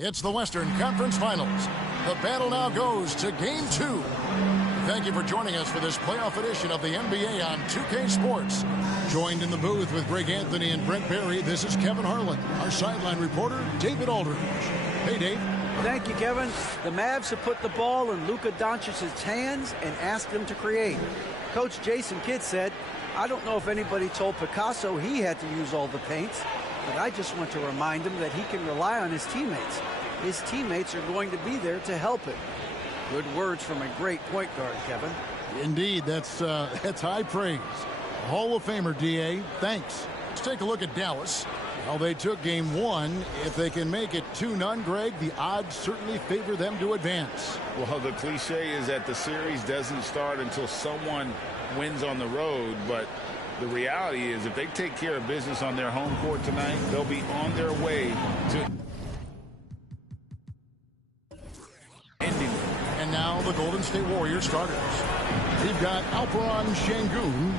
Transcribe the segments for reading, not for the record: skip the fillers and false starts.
It's the Western Conference Finals. The battle now goes to Game 2. Thank you for joining us for this playoff edition of the NBA on 2K Sports. Joined in the booth with Greg Anthony and Brent Barry, this is Kevin Harlan. Our sideline reporter, David Aldridge. Hey, Dave. Thank you, Kevin. The Mavs have put the ball in Luka Doncic's hands and asked him to create. Coach Jason Kidd said, "I don't know if anybody told Picasso he had to use all the paints, but I just want to remind him that he can rely on his teammates. His teammates are going to be there to help him." Good words from a great point guard, Kevin. Indeed, that's high praise. Hall of Famer, D.A., thanks. Let's take a look at Dallas. Well, they took Game 1. If they can make it 2-0, Greg, the odds certainly favor them to advance. Well, the cliche is that the series doesn't start until someone wins on the road, but the reality is if they take care of business on their home court tonight, they'll be on their way to ending. And now the Golden State Warriors starters. We've got Alperen Şengün,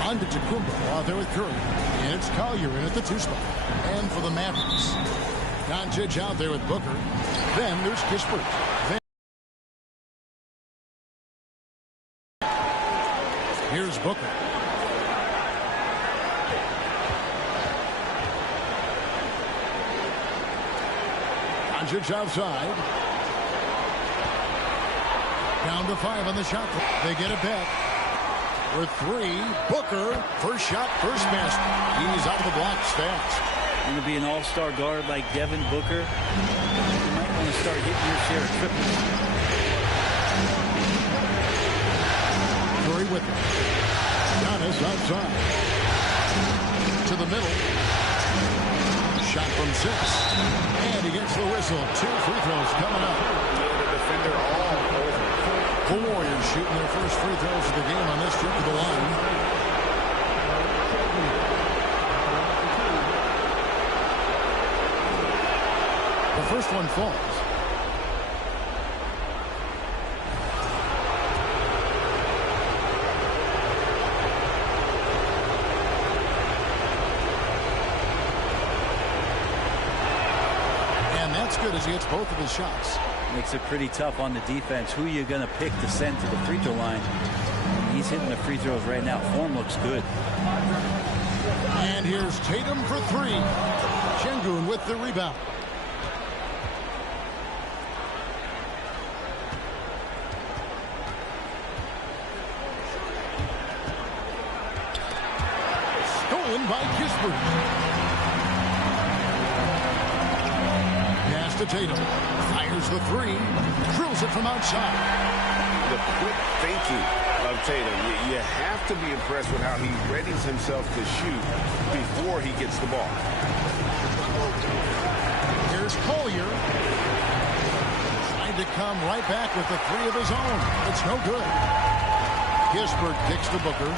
Antetokounmpo out there with Curry, and it's Collier in at the 2 spot. And for the Mavericks, Doncic out there with Booker. Then there's Kispert. Here's Booker. Doncic outside. Down to 5 on the shot clock. They get it back. For 3, Booker, first shot, first miss. He's out of the blocks fast. Going to be an all-star guard like Devin Booker. You might want to start hitting your share of triples. Curry with it. Giannis outside. To the middle. Shot from 6. And he gets the whistle. 2 free throws coming up. the defender all over. The Warriors shooting their first free throws of the game on this trip to the line. The first one falls. And that's good as he hits both of his shots. Makes it pretty tough on the defense. Who you going to pick to send to the free throw line? He's hitting the free throws right now. Form looks good. And here's Tatum for 3. Şengün with the rebound. Stolen by Kispert. Pass to Tatum. Fires the 3. Drills it from outside. The quick thinking of Tatum. You have to be impressed with how he readies himself to shoot before he gets the ball. Here's Collier. Trying to come right back with the 3 of his own. It's no good. Kispert kicks to Booker.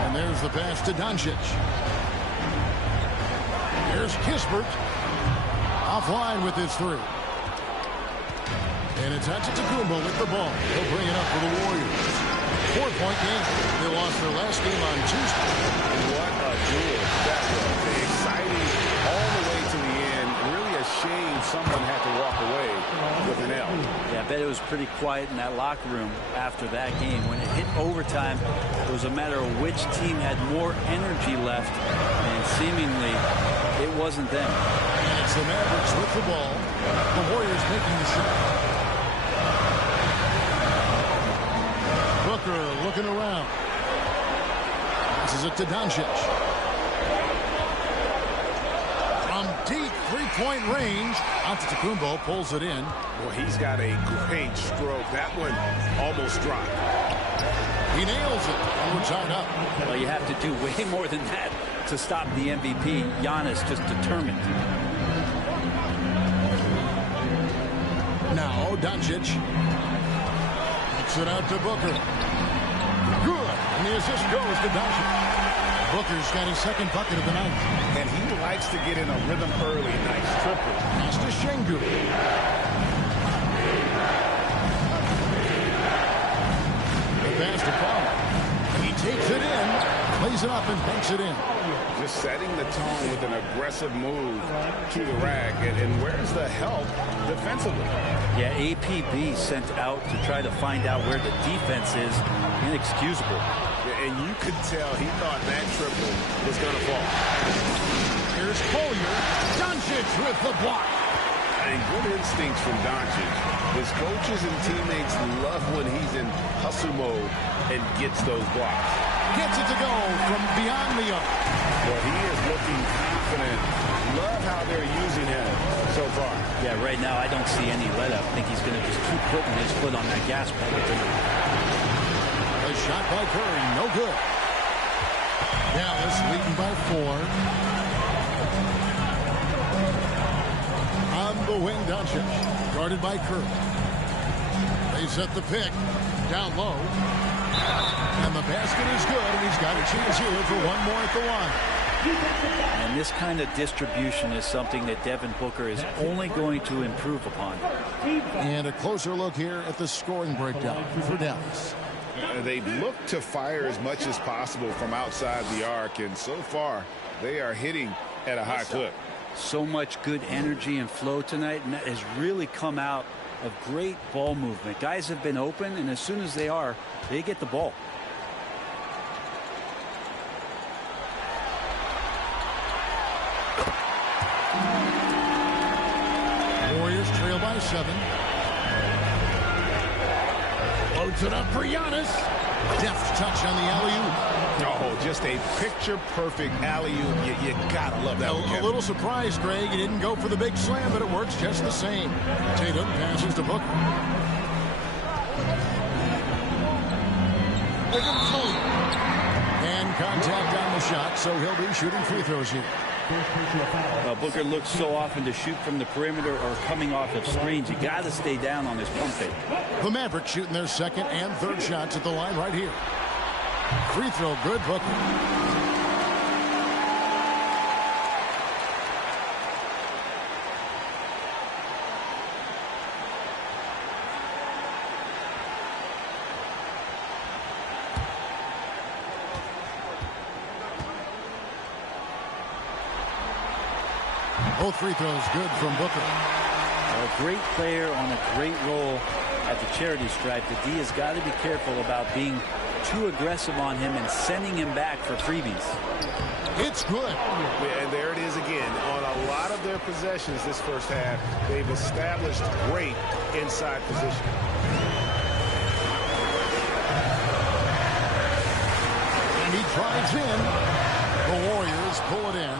And there's the pass to Doncic. Here's Kispert. Offline with his 3. And it's Antetokounmpo with the ball. He'll bring it up for the Warriors. 4-point game. They lost their last game on Tuesday. What a duel that was. Exciting all the way to the end. Really a shame someone had to walk away with an L. Yeah, I bet it was pretty quiet in that locker room after that game. When it hit overtime, it was a matter of which team had more energy left, and seemingly it wasn't them. And it's the Mavericks with the ball. The Warriors making the shot. Booker looking around. Passes it to Doncic. From deep 3-point range, Antetokounmpo pulls it in. Well, he's got a great stroke. That one almost dropped. He nails it, and we're tied up. Well, you have to do way more than that to stop the MVP. Giannis just determined. Now Doncic kicks it out to Booker. Good, and the assist goes to Doncic. Booker's got his second bucket of the night. And he likes to get in a rhythm early. Nice triple. Pass to Şengün. The pass to Paul. He takes it in. lays it up and banks it in. Just setting the tone with an aggressive move to the rack. And where's the help defensively? Yeah, APB sent out to try to find out where the defense is. Inexcusable. Yeah, and you could tell he thought that triple was going to fall. Here's Collier. Doncic with the block. And good instincts from Doncic. His coaches and teammates love when he's in hustle mode and gets those blocks. Gets it to go from beyond the arc. Well, he is looking confident. Love how they're using him so far. Yeah, right now I don't see any let up. I think he's going to just keep putting his foot on that gas pedal tonight. A shot by Curry, no good. Dallas leading by 4. On the wing, Doncic, guarded by Curry. They set the pick down low. And the basket is good, and he's got a chance here for one more at the line. And this kind of distribution is something that Devin Booker is only going to improve upon. And a closer look here at the scoring breakdown for Dallas. They look to fire as much as possible from outside the arc, and so far they are hitting at a high clip. So much good energy and flow tonight, and that has really come out of great ball movement. Guys have been open, and as soon as they are, they get the ball. Warriors trail by 7. Loads it up for Giannis. Deft touch on the alley-oop. Oh, just a picture-perfect alley-oop. You gotta love that one, A little surprise, Greg. He didn't go for the big slam, but it works just the same. Tatum passes to Booker. And contact on the shot, so he'll be shooting free throws here. Booker looks so often to shoot from the perimeter or coming off of screens. You got to stay down on this pump fake. The Mavericks shooting their second and third shots at the line right here. Free throw good, Booker. Both free throws good from Booker. A great player on a great role at the charity stripe. The D has got to be careful about being too aggressive on him and sending him back for freebies. It's good. Yeah, and there it is again. On a lot of their possessions this first half, they've established great inside position. And he drives in. The Warriors pull it in.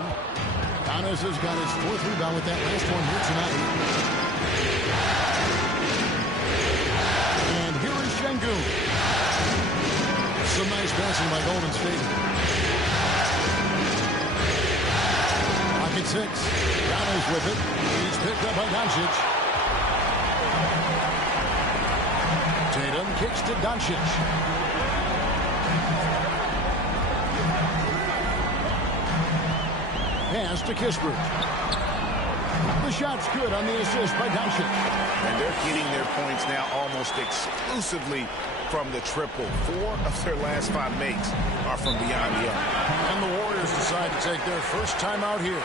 Giannis has got his 4th rebound with that last one here tonight. And here is Şengün. Some nice passing by Golden State. Pocket 6. Giannis with it. He's picked up by Doncic. Tatum kicks to Doncic. Pass to Kispert. The shot's good on the assist by Doncic. And they're getting their points now almost exclusively from the triple. 4 of their last 5 makes are from beyond the arc. And the Warriors decide to take their first time out here.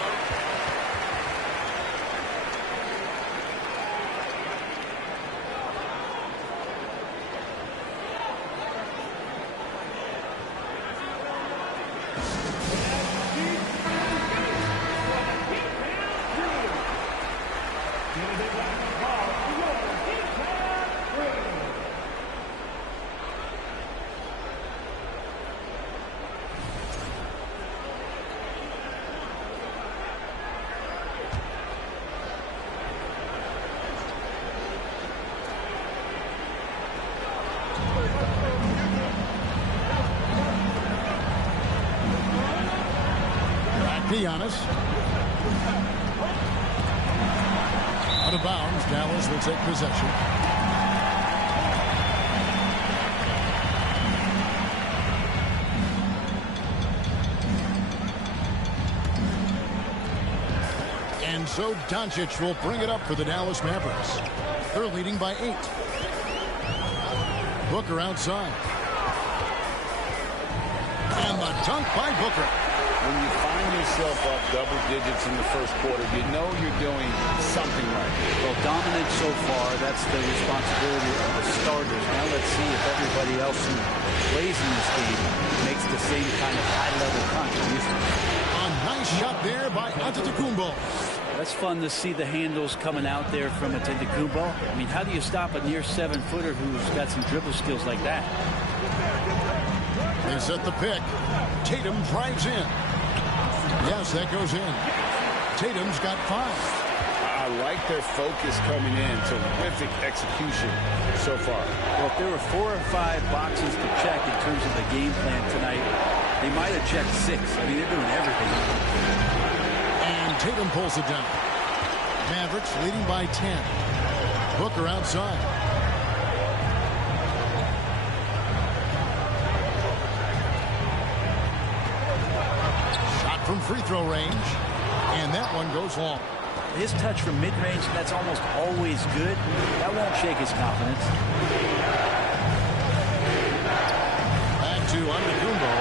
Giannis. Out of bounds. Dallas will take possession. And so Doncic will bring it up for the Dallas Mavericks. They're leading by 8. Booker outside. And the Dunk by Booker. When you find yourself up double digits in the first quarter, you know you're doing something right. Well, dominant so far. That's the responsibility of the starters. Now let's see if everybody else who plays in this game makes the same kind of high-level contribution. A nice shot there by Antetokounmpo. That's fun to see the handles coming out there from Antetokounmpo. I mean, how do you stop a near 7-footer who's got some dribble skills like that? They set the pick. Tatum drives in. Yes, that goes in. Tatum's got 5. I like their focus coming in. Terrific execution so far. Well, if there were 4 or 5 boxes to check in terms of the game plan tonight, they might have checked 6. I mean, they're doing everything. And Tatum pulls it down. Mavericks leading by 10. Booker outside. Shot from free throw range. And that one goes long. His touch from mid-range, that's almost always good. That won't shake his confidence. Back to Antetokounmpo.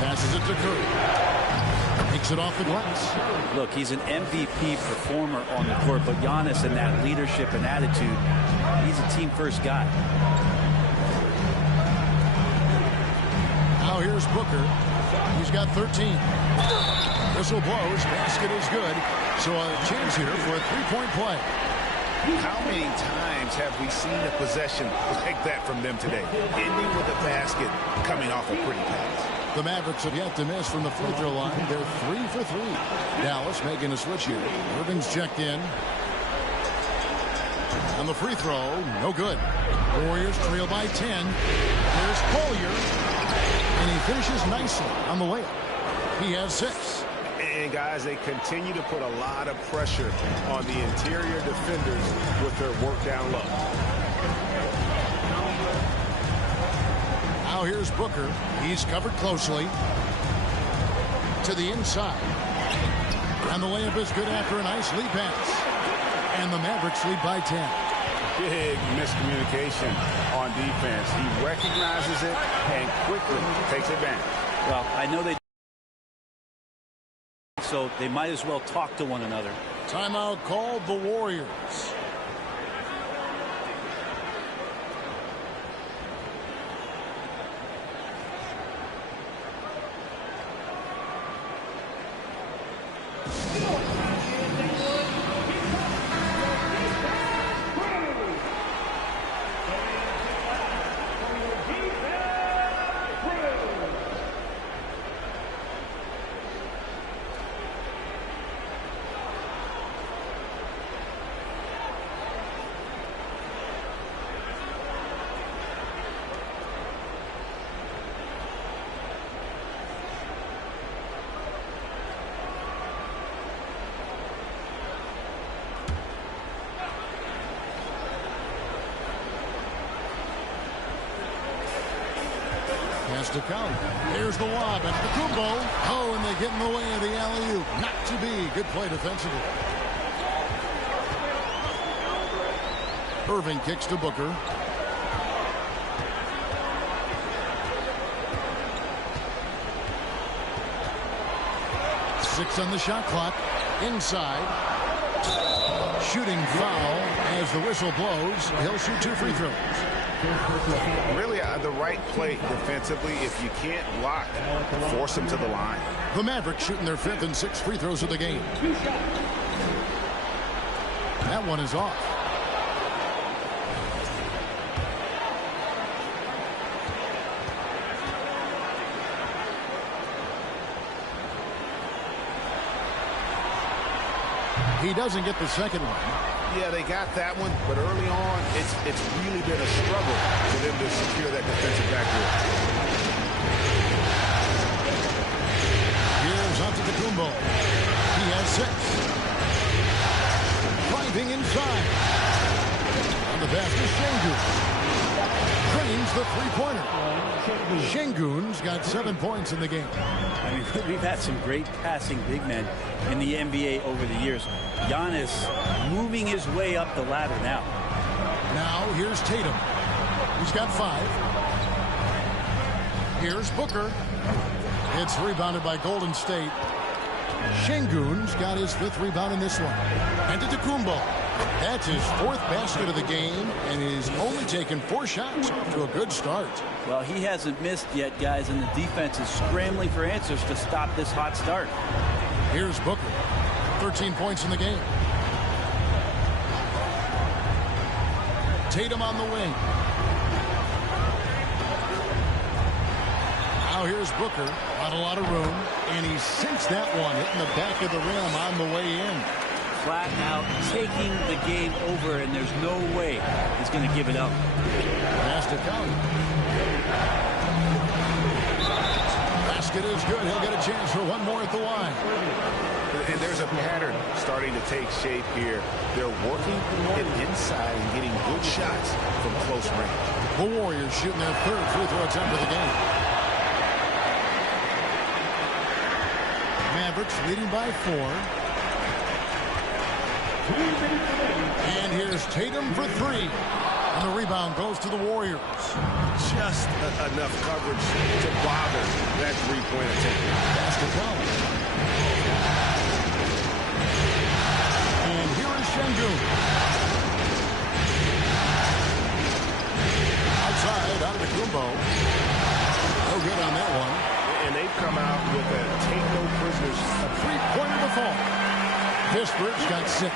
Passes it to Curry. Takes it off the glass. Look, he's an MVP performer on the court, but Giannis and that leadership and attitude, he's a team-first guy. Now here's Booker. He's got 13. Whistle blows. Basket is good. So a chance here for a three-point play. How many times have we seen a possession like that from them today? Ending with a basket coming off a pretty pass. The Mavericks have yet to miss from the free throw line. They're 3 for 3. Dallas making a switch here. Irving's checked in. On the free throw, no good. Warriors trail by 10. There's Collier. And he finishes nicely on the layup. He has 6. And guys, they continue to put a lot of pressure on the interior defenders with their work down low. Now here's Booker. He's covered closely. To the inside. And the layup is good after a nice lead pass. And the Mavericks lead by 10. Big miscommunication on defense. He recognizes it and quickly takes advantage. Well, I know they so they might as well talk to one another. Timeout called the Warriors. To come. There's the lob at Antetokounmpo. Oh, and they get in the way of the alley-oop. Not to be. Good play defensively. Irving kicks to Booker. Six on the shot clock. Inside. Shooting foul as the whistle blows. He'll shoot 2 free throws. Really, the right play defensively. If you can't block, force them to the line. The Mavericks shooting their 5th and 6th free throws of the game. That one is off. He doesn't get the second one. Yeah, they got that one, but early on, it's really been a struggle for them to secure that defensive backboard. Here's Antetokounmpo. He has 6. Driving inside. On the basket, Şengün. Drains the three-pointer. Şengün's got 7 points in the game. I mean, we've had some great passing big men in the NBA over the years. Giannis moving his way up the ladder now. Now here's Tatum. He's got 5. Here's Booker. It's rebounded by Golden State. Şengün's got his 5th rebound in this one. And to Antetokounmpo. That's his 4th basket of the game, and he's only taken 4 shots to a good start. Well, he hasn't missed yet, guys, and the defense is scrambling for answers to stop this hot start. Here's Booker. 13 points in the game. Tatum on the wing. Now here's Booker. Not a lot of room, and he sinks that one, hitting the back of the rim on the way in. Flat out taking the game over, and there's no way he's going to give it up. Has to count. Basket is good. He'll get a chance for one more at the line. And there's a pattern starting to take shape here. They're working it inside and getting good shots from close range. The Warriors shooting their 3rd free throw attempt of the game. Mavericks leading by 4. And here's Tatum for 3. And the rebound goes to the Warriors. Just enough coverage to bother that three-point attempt. That's the problem. And here is Şengün. Outside, out of the Kumbo. No good on that one. And they've come out with a take-no-prisoners. A three-pointer to fall. Pittsburgh's got 6.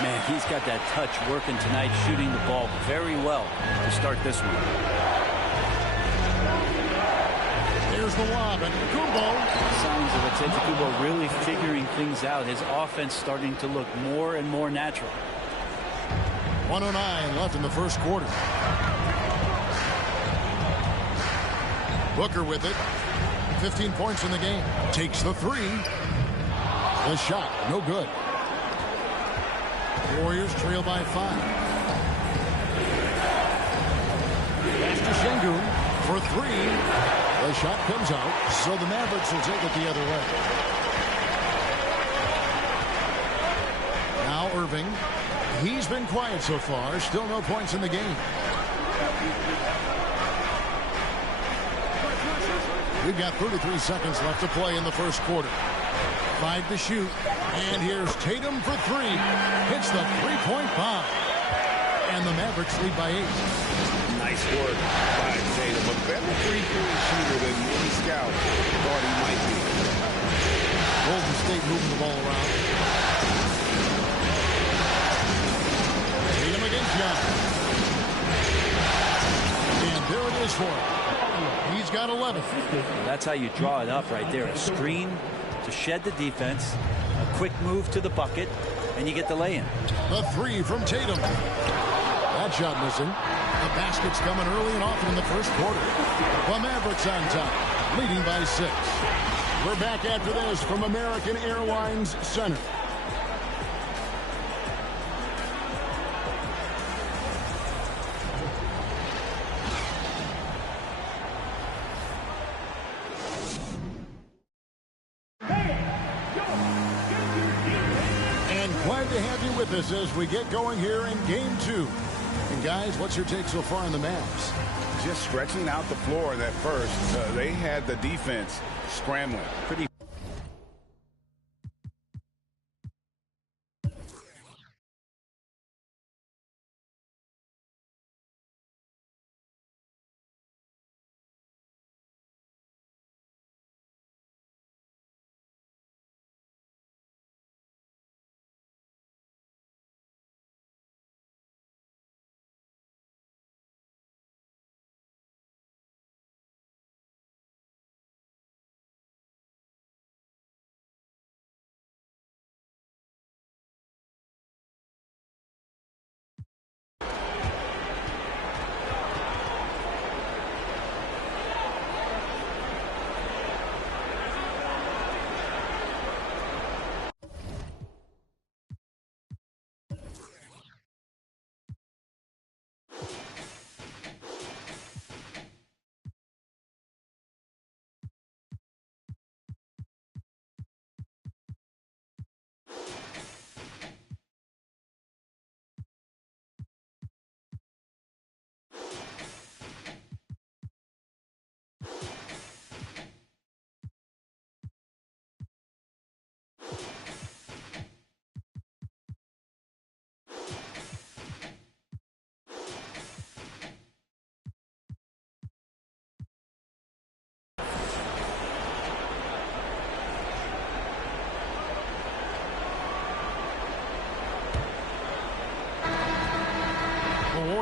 Man, he's got that touch working tonight, shooting the ball very well to start this one. There's the lob, and Kumbo. Signs of Antetokounmpo really figuring things out. His offense starting to look more and more natural. 1:09 left in the first quarter. Booker with it. 15 points in the game. Takes the 3. The shot, no good. Warriors trail by 5. Pass to Şengün for 3. The shot comes out, so the Mavericks will take it the other way. Now Irving. He's been quiet so far. Still no points in the game. We've got 33 seconds left to play in the first quarter. 5 to shoot. And here's Tatum for 3. Hits the three-point bomb. And the Mavericks lead by 8. Nice work by Tatum. A better three-point shooter than any scout thought he might be. Golden State moving the ball around. Tatum against Young. And there it is for him. He's got 11. That's how you draw it up right there. A screen to shed the defense, a quick move to the bucket, and you get the lay-in. The 3 from Tatum. That shot missing. The basket's coming early and often in the first quarter. The Mavericks on top, leading by 6. We're back after this from American Airlines Center. Glad to have you with us as we get going here in Game 2. And guys, what's your take so far on the Mavs? Just stretching out the floor that first. They had the defense scrambling. Pretty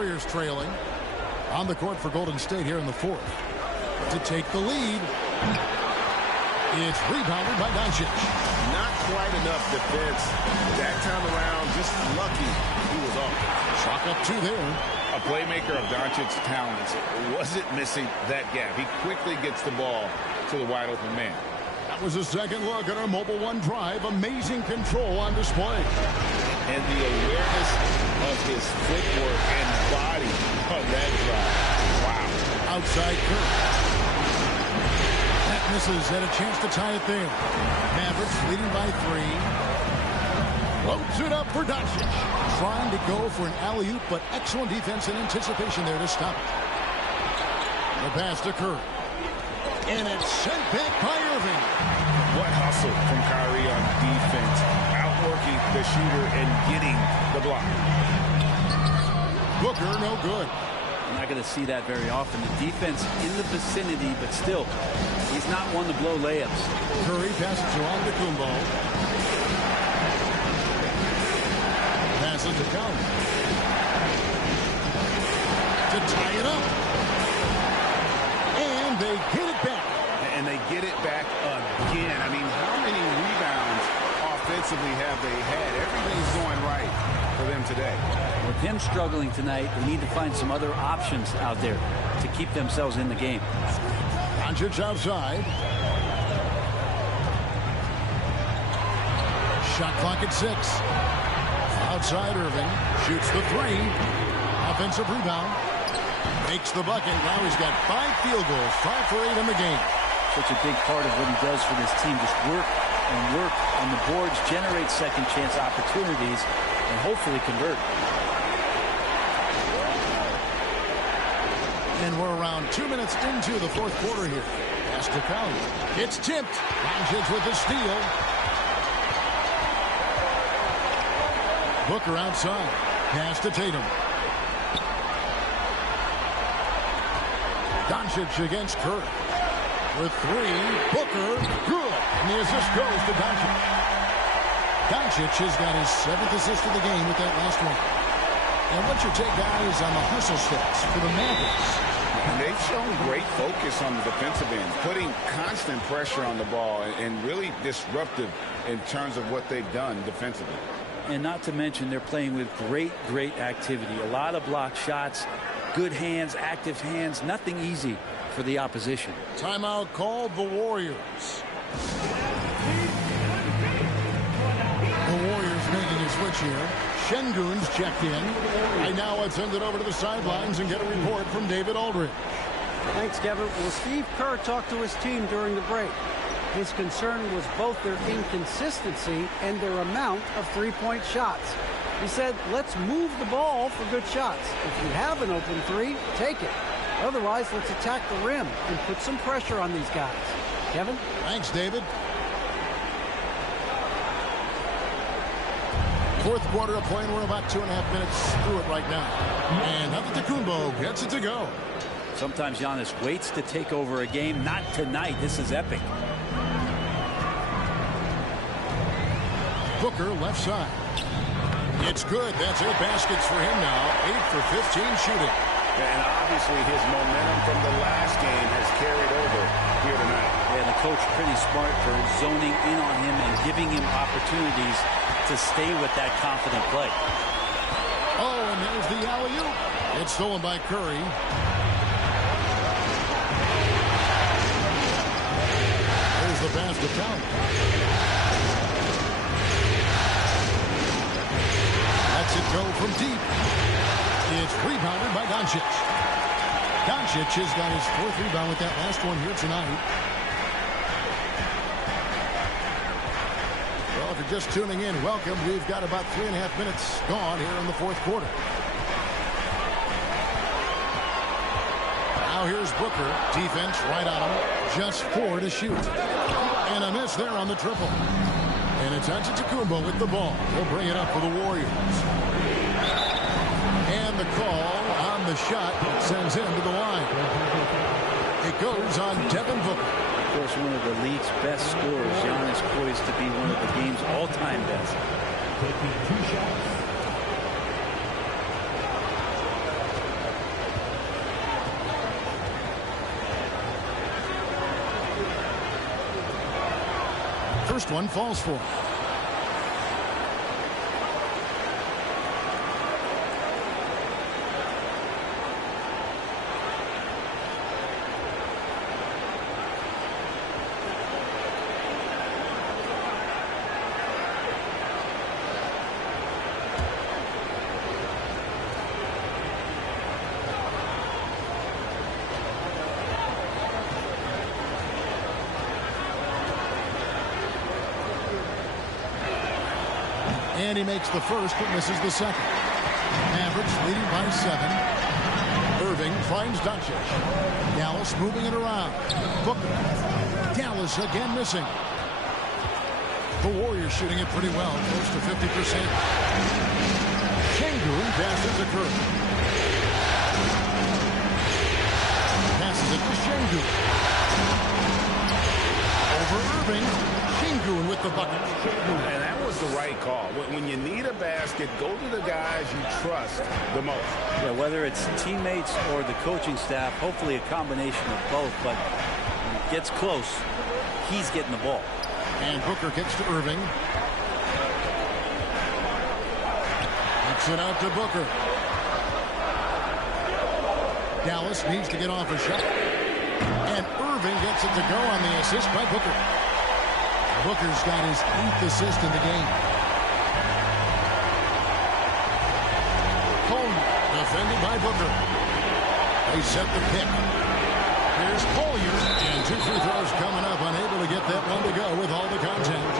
Warriors trailing. On the court for Golden State here in the fourth. To take the lead. It's rebounded by Doncic. Not quite enough defense. That time around, just lucky he was off. Chalk up 2 there. A playmaker of Doncic's talents wasn't missing that gap. He quickly gets the ball to the wide open man. That was a second look at our Mobile One drive. Amazing control on display. And the awareness of his footwork and body on that drive. Wow. Outside Curry. That misses, and a chance to tie it there. Mavericks leading by 3. Loads it up for Doncic. Trying to go for an alley-oop, but excellent defense and anticipation there to stop it. The pass to Curry. And it's sent back by Irving. What hustle from Kyrie on defense. Outworking the shooter and getting the block. Booker, no good. You're not going to see that very often. The defense in the vicinity, but still, he's not one to blow layups. Curry passes to Antetokounmpo. Passes to Collins. To tie it up. And they get it back. And they get it back again. I mean, how many rebounds offensively have they had? Everything's going right for them today. With him struggling tonight, they need to find some other options out there to keep themselves in the game. Doncic outside. Shot clock at 6. Outside Irving. Shoots the 3. Offensive rebound. Makes the bucket. Now he's got 5 field goals. 5 for 8 in the game. Such a big part of what he does for this team. Just work and work on the boards, generate second chance opportunities, and hopefully convert. And we're around 2 minutes into the fourth quarter here. Pass to Collins. It's tipped. Doncic with the steal. Booker outside. Pass to Tatum. Doncic against Curry. With 3. Booker. Good. And the assist goes to Doncic. Doncic has got his 7th assist of the game with that last one. And what's your take, guys, on the hustle stats for the Mavericks? And they've shown great focus on the defensive end, putting constant pressure on the ball and really disruptive in terms of what they've done defensively. And not to mention, they're playing with great activity. A lot of block shots, good hands, active hands, nothing easy for the opposition. Timeout called the Warriors. The Warriors making a switch here. Şengün's checked in. And now let's send it over to the sidelines and get a report from David Aldridge. Thanks, Kevin. Well, Steve Kerr talked to his team during the break. His concern was both their inconsistency and their amount of three-point shots. He said, let's move the ball for good shots. If you have an open 3, take it. Otherwise, let's attack the rim and put some pressure on these guys. Kevin? Thanks, David. Fourth quarter of play, and we're about 2.5 minutes through it right now. And Antetokounmpo gets it to go. Sometimes Giannis waits to take over a game. Not tonight. This is epic. Booker left side. It's good. That's 8 baskets for him now. 8 for 15 shooting. And obviously his momentum from the last game has carried over here tonight. Yeah, the coach pretty smart for zoning in on him and giving him opportunities to stay with that confident play. Oh, and there's the alley-oop. It's stolen by Curry. There's the pass to Collins. Lets it go from deep. It's rebounded by Doncic. Doncic has got his 4th rebound with that last one here tonight. Well, if you're just tuning in, welcome. We've got about 3.5 minutes gone here in the fourth quarter. Now here's Booker. Defense right on him. Just 4 to shoot. And a miss there on the triple. And it's Antetokounmpo with the ball. He'll bring it up for the Warriors. And the call on the shot sends him to the line. It goes on Devin Booker. Of course, one of the league's best scorers. Giannis poised to be one of the game's all-time best. first one falls for him. And he makes the first, but misses the second. Mavericks leading by 7. Irving finds Doncic. Dallas moving it around. Booker. Dallas again missing. The Warriors shooting it pretty well, close to 50%. Şengün passes a curve. Passes it to Şengün. Over Irving. Şengün with the bucket. And that was the right call. When you need a basket, go to the guys you trust the most. Yeah, whether it's teammates or the coaching staff, hopefully a combination of both. But when it gets close, he's getting the ball. And Booker kicks to Irving. Kicks it out to Booker. Dallas needs to get off a shot. And Irving gets it to go on the assist by Booker. Booker's got his 8th assist in the game. Collier defended by Booker. They set the pick. Here's Collier, and 2 free throws coming up, unable to get that one to go with all the contact.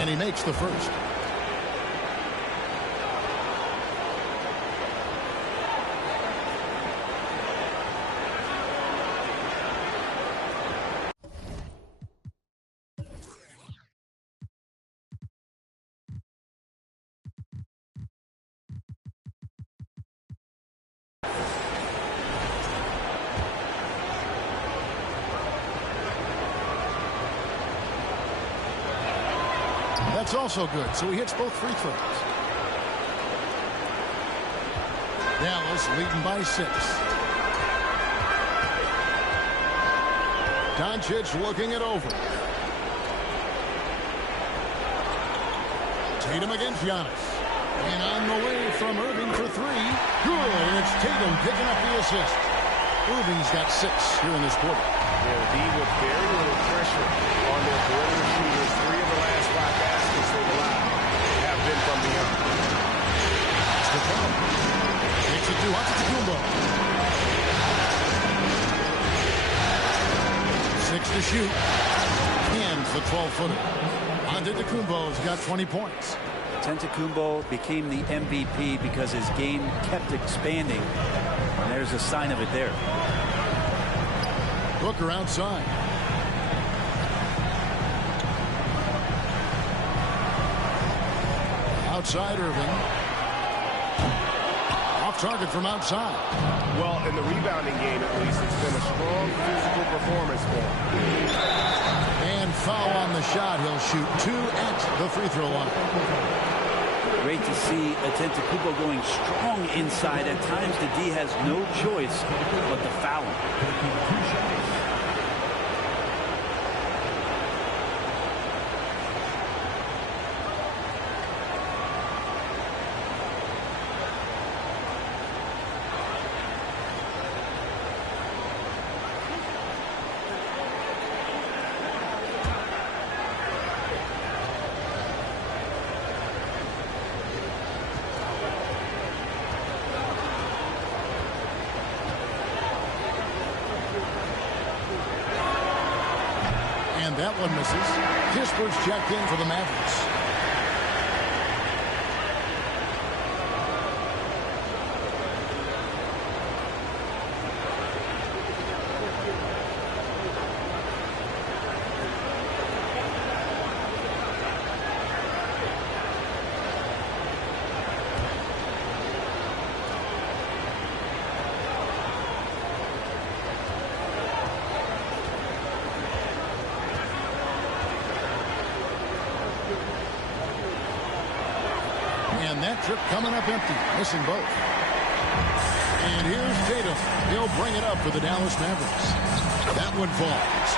And he makes the first. That's also good, so he hits both free throws. Dallas leading by 6. Doncic looking it over. Tatum against Giannis. And on the way from Irving for 3. Good, and it's Tatum picking up the assist. Irving's got 6 here in this quarter. They'll be with very little pressure on their perimeter shooters. 3 of the last 5 baskets they've allowed have been from beyond. It's the foul. Takes it to Antetokounmpo. 6 to shoot. Hands the 12-footer. Antetokounmpo's got 20 points. Antetokounmpo became the MVP because his game kept expanding. And there's a sign of it there. Booker outside. Outside Irving. Off target from outside. Well, in the rebounding game, at least, it's been a strong physical performance for him. And foul on the shot. He'll shoot 2 at the free throw line. Great to see Antetokounmpo going strong inside. At times, the D has no choice but to foul him. That one misses. Kisper's checked in for the Mavericks. And that trip coming up empty, missing both. And here's Tatum. He'll bring it up for the Dallas Mavericks. That one falls.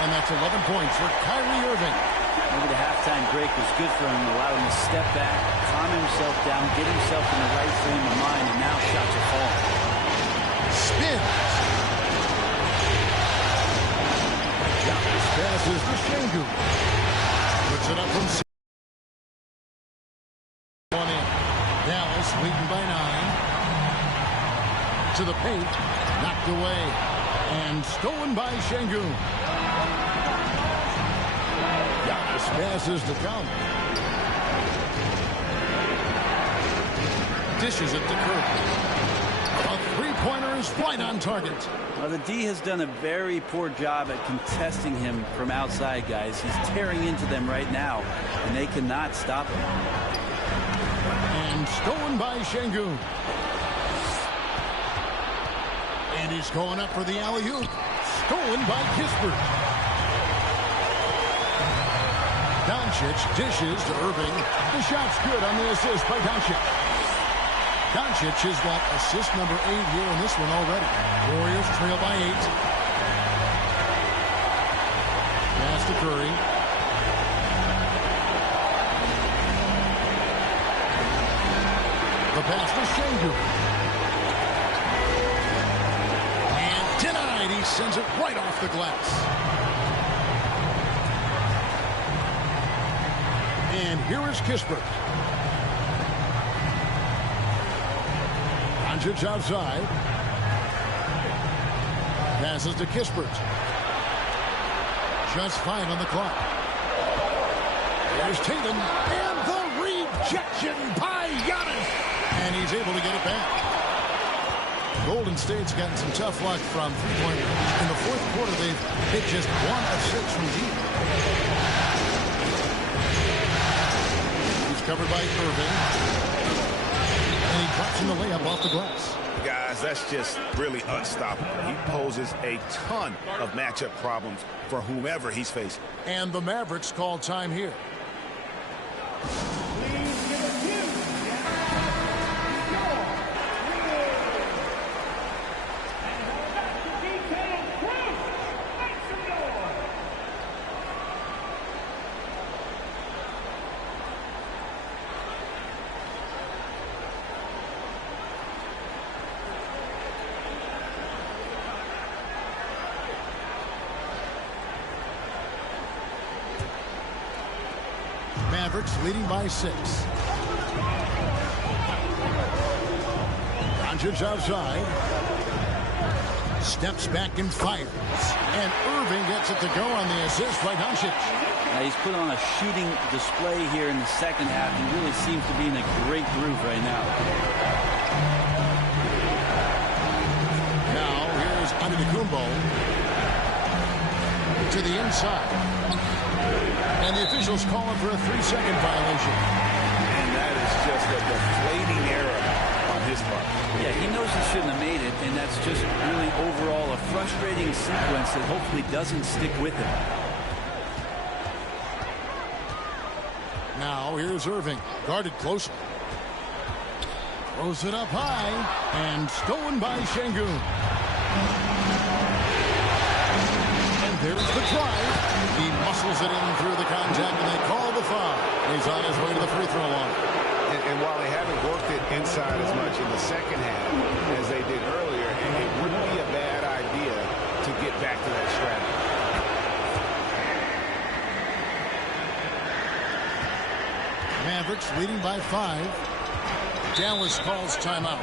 And that's 11 points for Kyrie Irving. Maybe the halftime break was good for him, allowed him to step back, calm himself down, get himself in the right frame of mind, and now shots are falling. Spins. Giannis passes to Şengün. Puts it up from 6. One in. Dallas leading by 9. To the paint. Knocked away. And stolen by Şengün. Giannis passes to Calvin. Dishes it to Curry. A three-pointer is right on target. Well, the D has done a very poor job at contesting him from outside, guys. He's tearing into them right now, and they cannot stop him. And stolen by Şengün. And he's going up for the alley-oop. Stolen by Kispert. Doncic dishes to Irving. The shot's good on the assist by Doncic. Doncic has got assist number 8 here in this one already. Warriors trail by 8. Pass to Curry. The pass to Şengün. And denied. He sends it right off the glass. And here is Kispert. Doncic outside. Passes to Kispert. Just 5 on the clock. There's Tatum. And the rejection by Giannis. And he's able to get it back. Golden State's gotten some tough luck from three-point range. In the fourth quarter, they've hit just 1 of 6 from deep. He's covered by Irving. And he drops in the layup off the glass. Guys, that's just really unstoppable. He poses a ton of matchup problems for whomever he's facing. And the Mavericks call time here. Mavericks leading by 6. Doncic outside. Steps back and fires. And Irving gets it to go on the assist by Doncic. Now he's put on a shooting display here in the second half. He really seems to be in a great groove right now. Now here's Antetokounmpo to the inside. And the officials call him for a 3-second violation. And that is just a deflating error on his part. Yeah, he knows he shouldn't have made it, and that's just really overall a frustrating sequence that hopefully doesn't stick with him. Now here's Irving, guarded closely. Throws it up high, and stolen by Şengün. And there's the drive. He muscles it in through the contact, and they call the foul. He's on his way to the free throw line. And while they haven't worked it inside as much in the second half as they did earlier, it wouldn't be a bad idea to get back to that strategy. Mavericks leading by 5. Dallas calls timeout.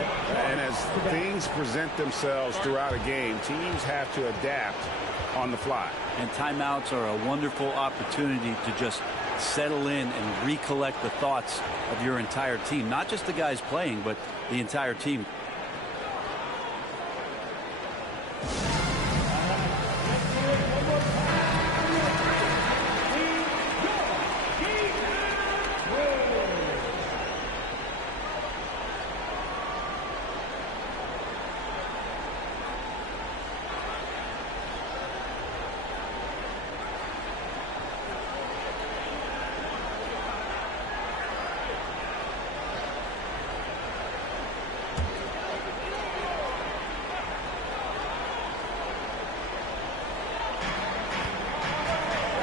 And as things present themselves throughout a game, teams have to adapt on the fly. And timeouts are a wonderful opportunity to just settle in and recollect the thoughts of your entire team. Not just the guys playing, but the entire team.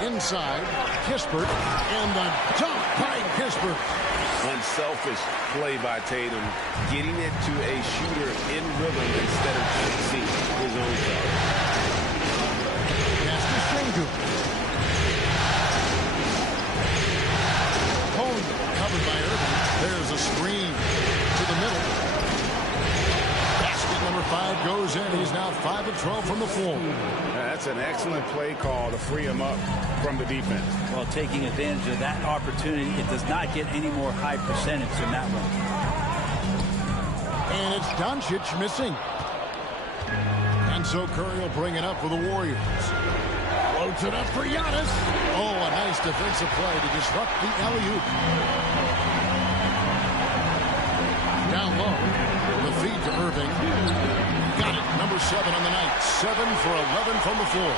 inside. Kispert, and the dunk by Kispert. Unselfish play by Tatum, getting it to a shooter in rhythm instead of chasing his own shot. Pass to Sengun. Home covered by Irving. There's a screen to the middle. Basket number 5 goes in. He's now 5 of 12 from the floor. That's an excellent play call to free him up from the defense. Well, taking advantage of that opportunity, it does not get any more high percentage than that one. And it's Doncic missing. And so Curry will bring it up for the Warriors. Floats it up for Giannis. Oh, a nice defensive play to disrupt the alley-oop. Down low. The feed to Irving. Got it. Number 7 on the night. 7 for 11 from the floor.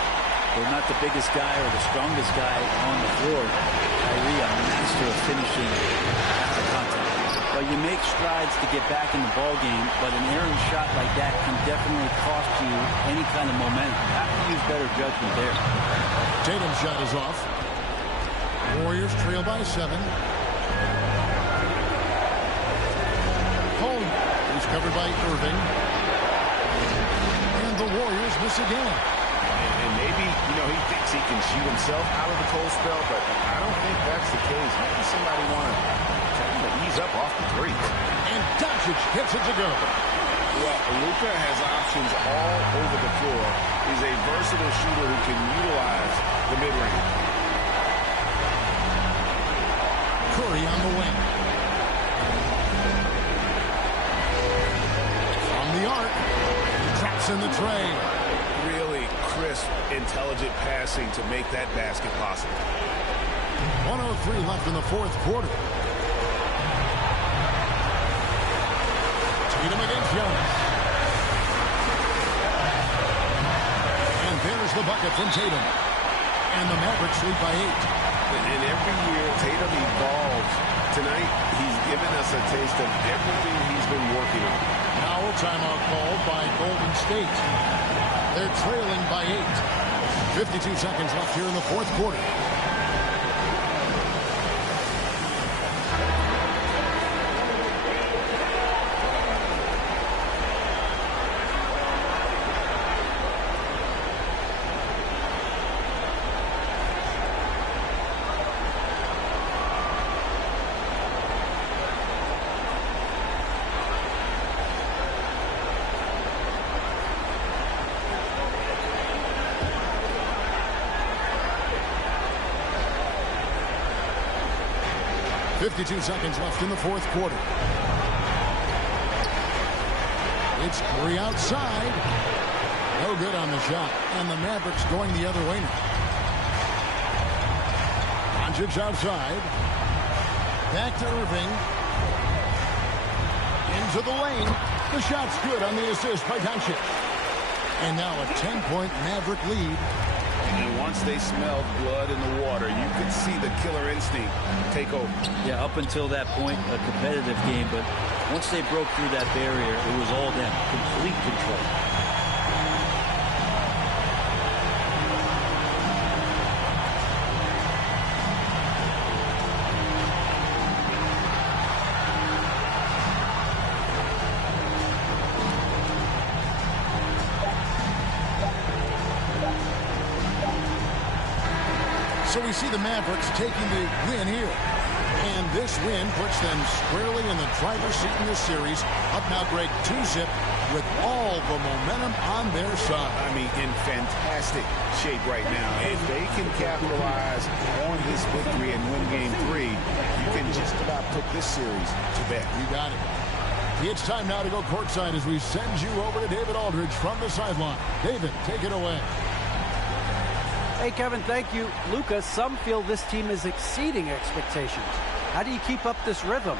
They're not the biggest guy or the strongest guy on the floor. Kyrie, a master of finishing after contact. Well, you make strides to get back in the ball game, but an errant shot like that can definitely cost you any kind of momentum. You have to use better judgment there. Tatum's shot is off. Warriors trail by 7. Home is covered by Irving. And the Warriors miss again. And maybe, he thinks he can shoot himself out of the cold spell, but I don't think that's the case. Maybe somebody want to tell him to ease up off the three. And Doncic hits it to go. Well, Luka has options all over the floor. He's a versatile shooter who can utilize the mid-range. Curry on the wing. From the arc. Traps in the tray. Really crisp, intelligent passing to make that basket possible. 1:03 left in the fourth quarter. Tatum against Giannis. And there's the bucket from Tatum. And the Mavericks lead by 8. And every year, Tatum evolves. Tonight, he's given us a taste of everything he's been working on. Now a timeout called by Golden State. They're trailing by 8. 52 seconds left here in the fourth quarter. .52 seconds left in the fourth quarter. It's Curry outside. No good on the shot. And the Mavericks going the other way now. Doncic outside. Back to Irving. Into the lane. The shot's good on the assist by Doncic. And now a 10-point Maverick lead. And once they smelled blood in the water, you could see the killer instinct take over. Yeah, up until that point, a competitive game, but once they broke through that barrier, it was all them. Complete control. So we see the Mavericks taking the win here. And this win puts them squarely in the driver's seat in this series. Up now, Greg, 2-zip with all the momentum on their side. I mean, in fantastic shape right now. If they can capitalize on this victory and win game 3, you can just about put this series to bed. You got it. It's time now to go courtside as we send you over to David Aldridge from the sideline. David, take it away. Hey, Kevin, thank you. Luka, some feel this team is exceeding expectations. How do you keep up this rhythm?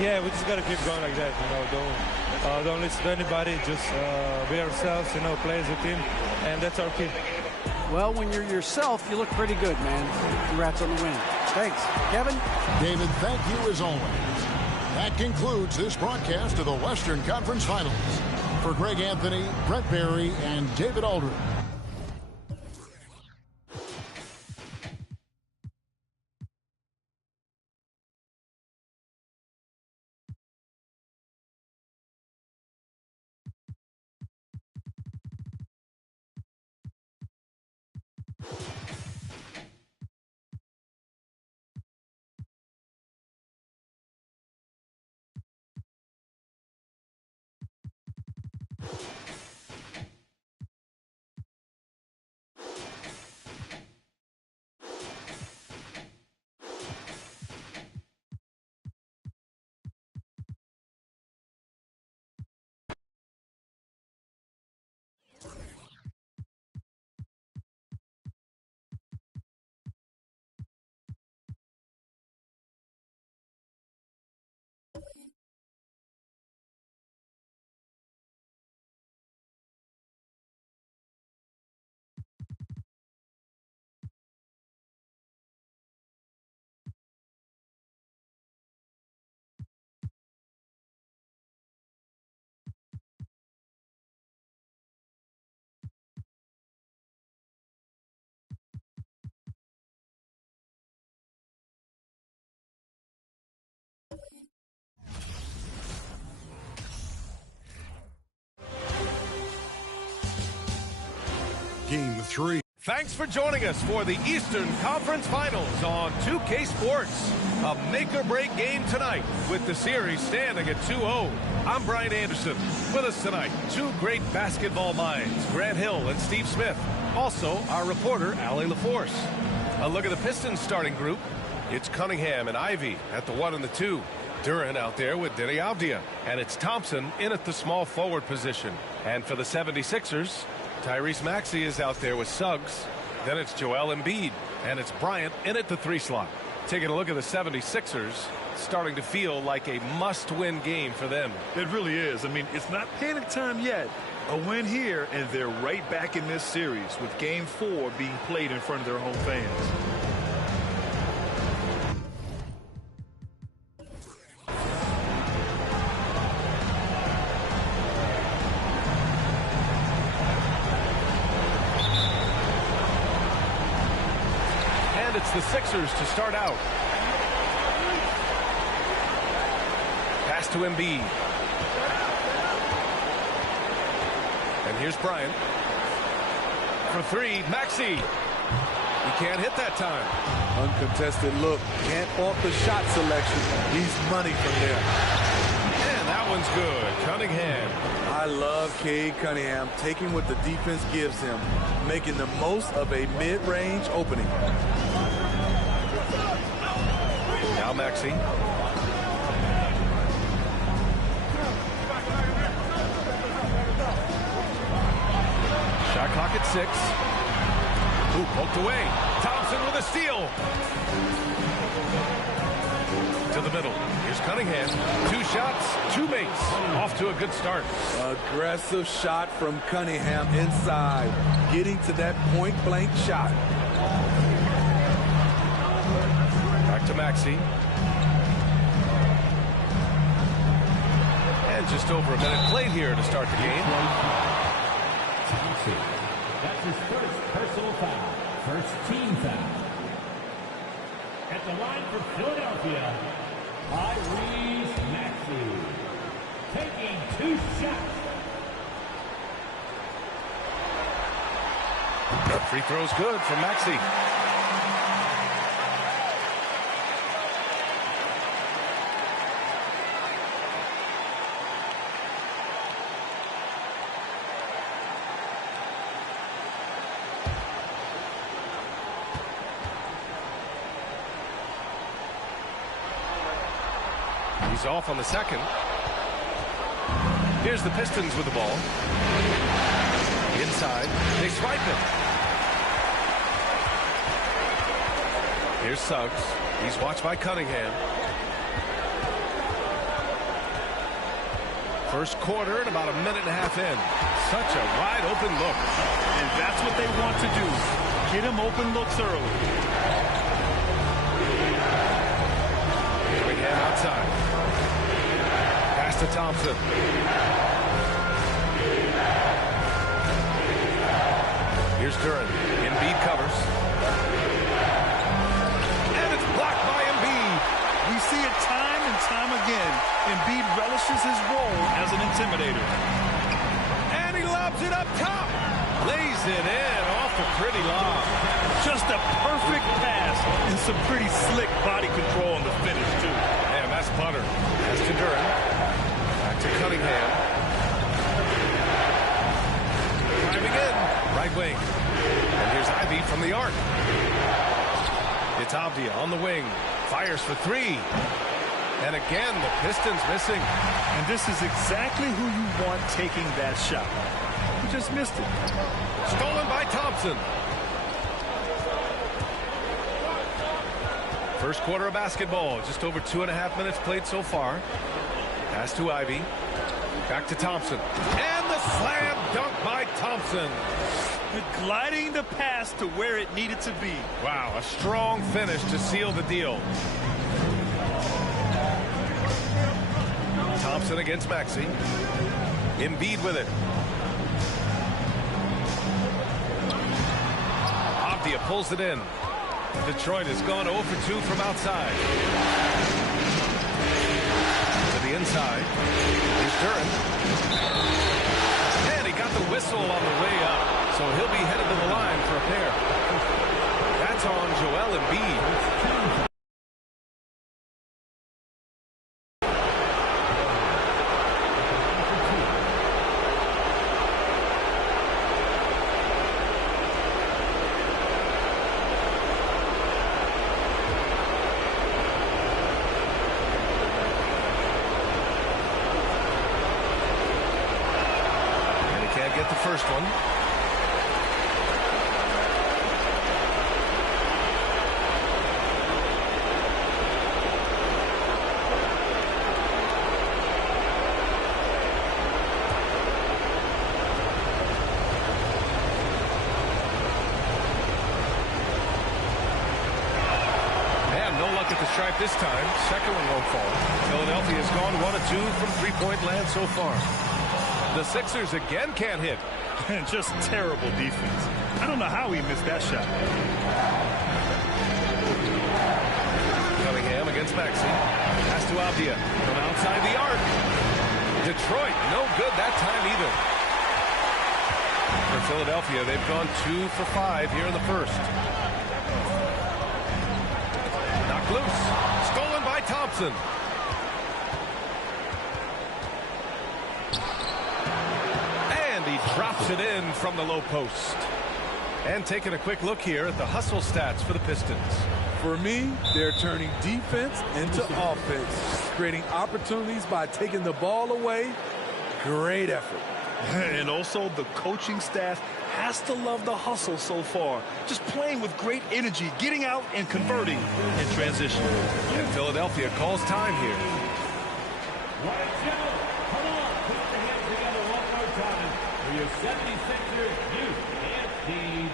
Yeah, we just got to keep going like that. Don't listen to anybody. Just be ourselves, play as a team. And that's our key. Well, when you're yourself, you look pretty good, man. Congrats on the win. Thanks. Kevin? David, thank you as always. That concludes this broadcast of the Western Conference Finals. For Greg Anthony, Brett Barry, and David Aldridge. Game 3. Thanks for joining us for the Eastern Conference Finals on 2K Sports. A make-or-break game tonight with the series standing at 2-0. I'm Brian Anderson. With us tonight, two great basketball minds, Grant Hill and Steve Smith. Also, our reporter, Allie LaForce. A look at the Pistons starting group. It's Cunningham and Ivy at the 1 and the 2. Duran out there with Denny Avdia. And it's Thompson in at the small forward position. And for the 76ers, Tyrese Maxey is out there with Suggs. Then it's Joel Embiid. And it's Bryant in at the 3 slot. Taking a look at the 76ers, starting to feel like a must-win game for them. It really is. I mean, it's not panic time yet. A win here, and they're right back in this series with Game 4 being played in front of their home fans. It's the Sixers to start out. Pass to Embiid. And here's Bryant. For 3, Maxey. He can't hit that time. Uncontested look. Can't fault the shot selection. He's money from there. And that one's good. Cunningham. I love Cade Cunningham taking what the defense gives him, making the most of a mid-range opening. Now Maxey. Shot clock at 6. Ooh, poked away. Thompson with a steal. To the middle. Here's Cunningham. 2 shots, 2 makes. Off to a good start. Aggressive shot from Cunningham inside. Getting to that point-blank shot. Back to Maxey. And just over a minute played here to start the game. That's his first personal foul. First team foul. At the line for Philadelphia, Tyrese Maxey. Taking 2 shots. Free throw's good for Maxey. He's off on the second. Here's the Pistons with the ball. Inside. They swipe it. Here's Suggs. He's watched by Cunningham. First quarter and about a minute and a half in. Such a wide open look. And that's what they want to do. Get him open looks early. Cunningham outside. Pass to Thompson. Here's Duran. Embiid covers. And it's blocked by Embiid. We see it time and time again. Embiid relishes his role as an intimidator. And he lobs it up top. Lays it in off off a pretty lob. Just a perfect pass and some pretty slick body control on the finish, too. And that's Butter. That's to Duran. Back to Cunningham. Driving in. Right wing. And here's Ivy from the arc. It's Avdia on the wing. Fires for three. And again, the Pistons missing. And this is exactly who you want taking that shot. He just missed it. Stolen by Thompson. First quarter of basketball. Just over 2.5 minutes played so far. Pass to Ivy. Back to Thompson. And the slam dunk by Thompson. Gliding the pass to where it needed to be. Wow, a strong finish to seal the deal. Thompson against Maxey. Embiid with it. Avdia pulls it in. Detroit has gone 0 for 2 from outside. To the inside. Here's Duran. And he got the whistle on the way up. So he'll be headed to the line for a pair. That's on Joel Embiid. Get the first one. And no luck at the stripe this time. Second one won't fall. Philadelphia has gone 1 of 2 from three-point land so far. The Sixers again can't hit. Just terrible defense. I don't know how he missed that shot. Cunningham against Maxey. Pass to Avdia from outside the arc. Detroit, no good that time either. For Philadelphia, they've gone 2 for 5 here in the first. Knocked loose. Stolen by Thompson. Drops it in from the low post. And taking a quick look here at the hustle stats for the Pistons. For me, they're turning defense into offense, creating opportunities by taking the ball away. Great effort. And also the coaching staff has to love the hustle so far. Just playing with great energy, getting out and converting in transition. And Philadelphia calls time here. Your 76ers youth and team.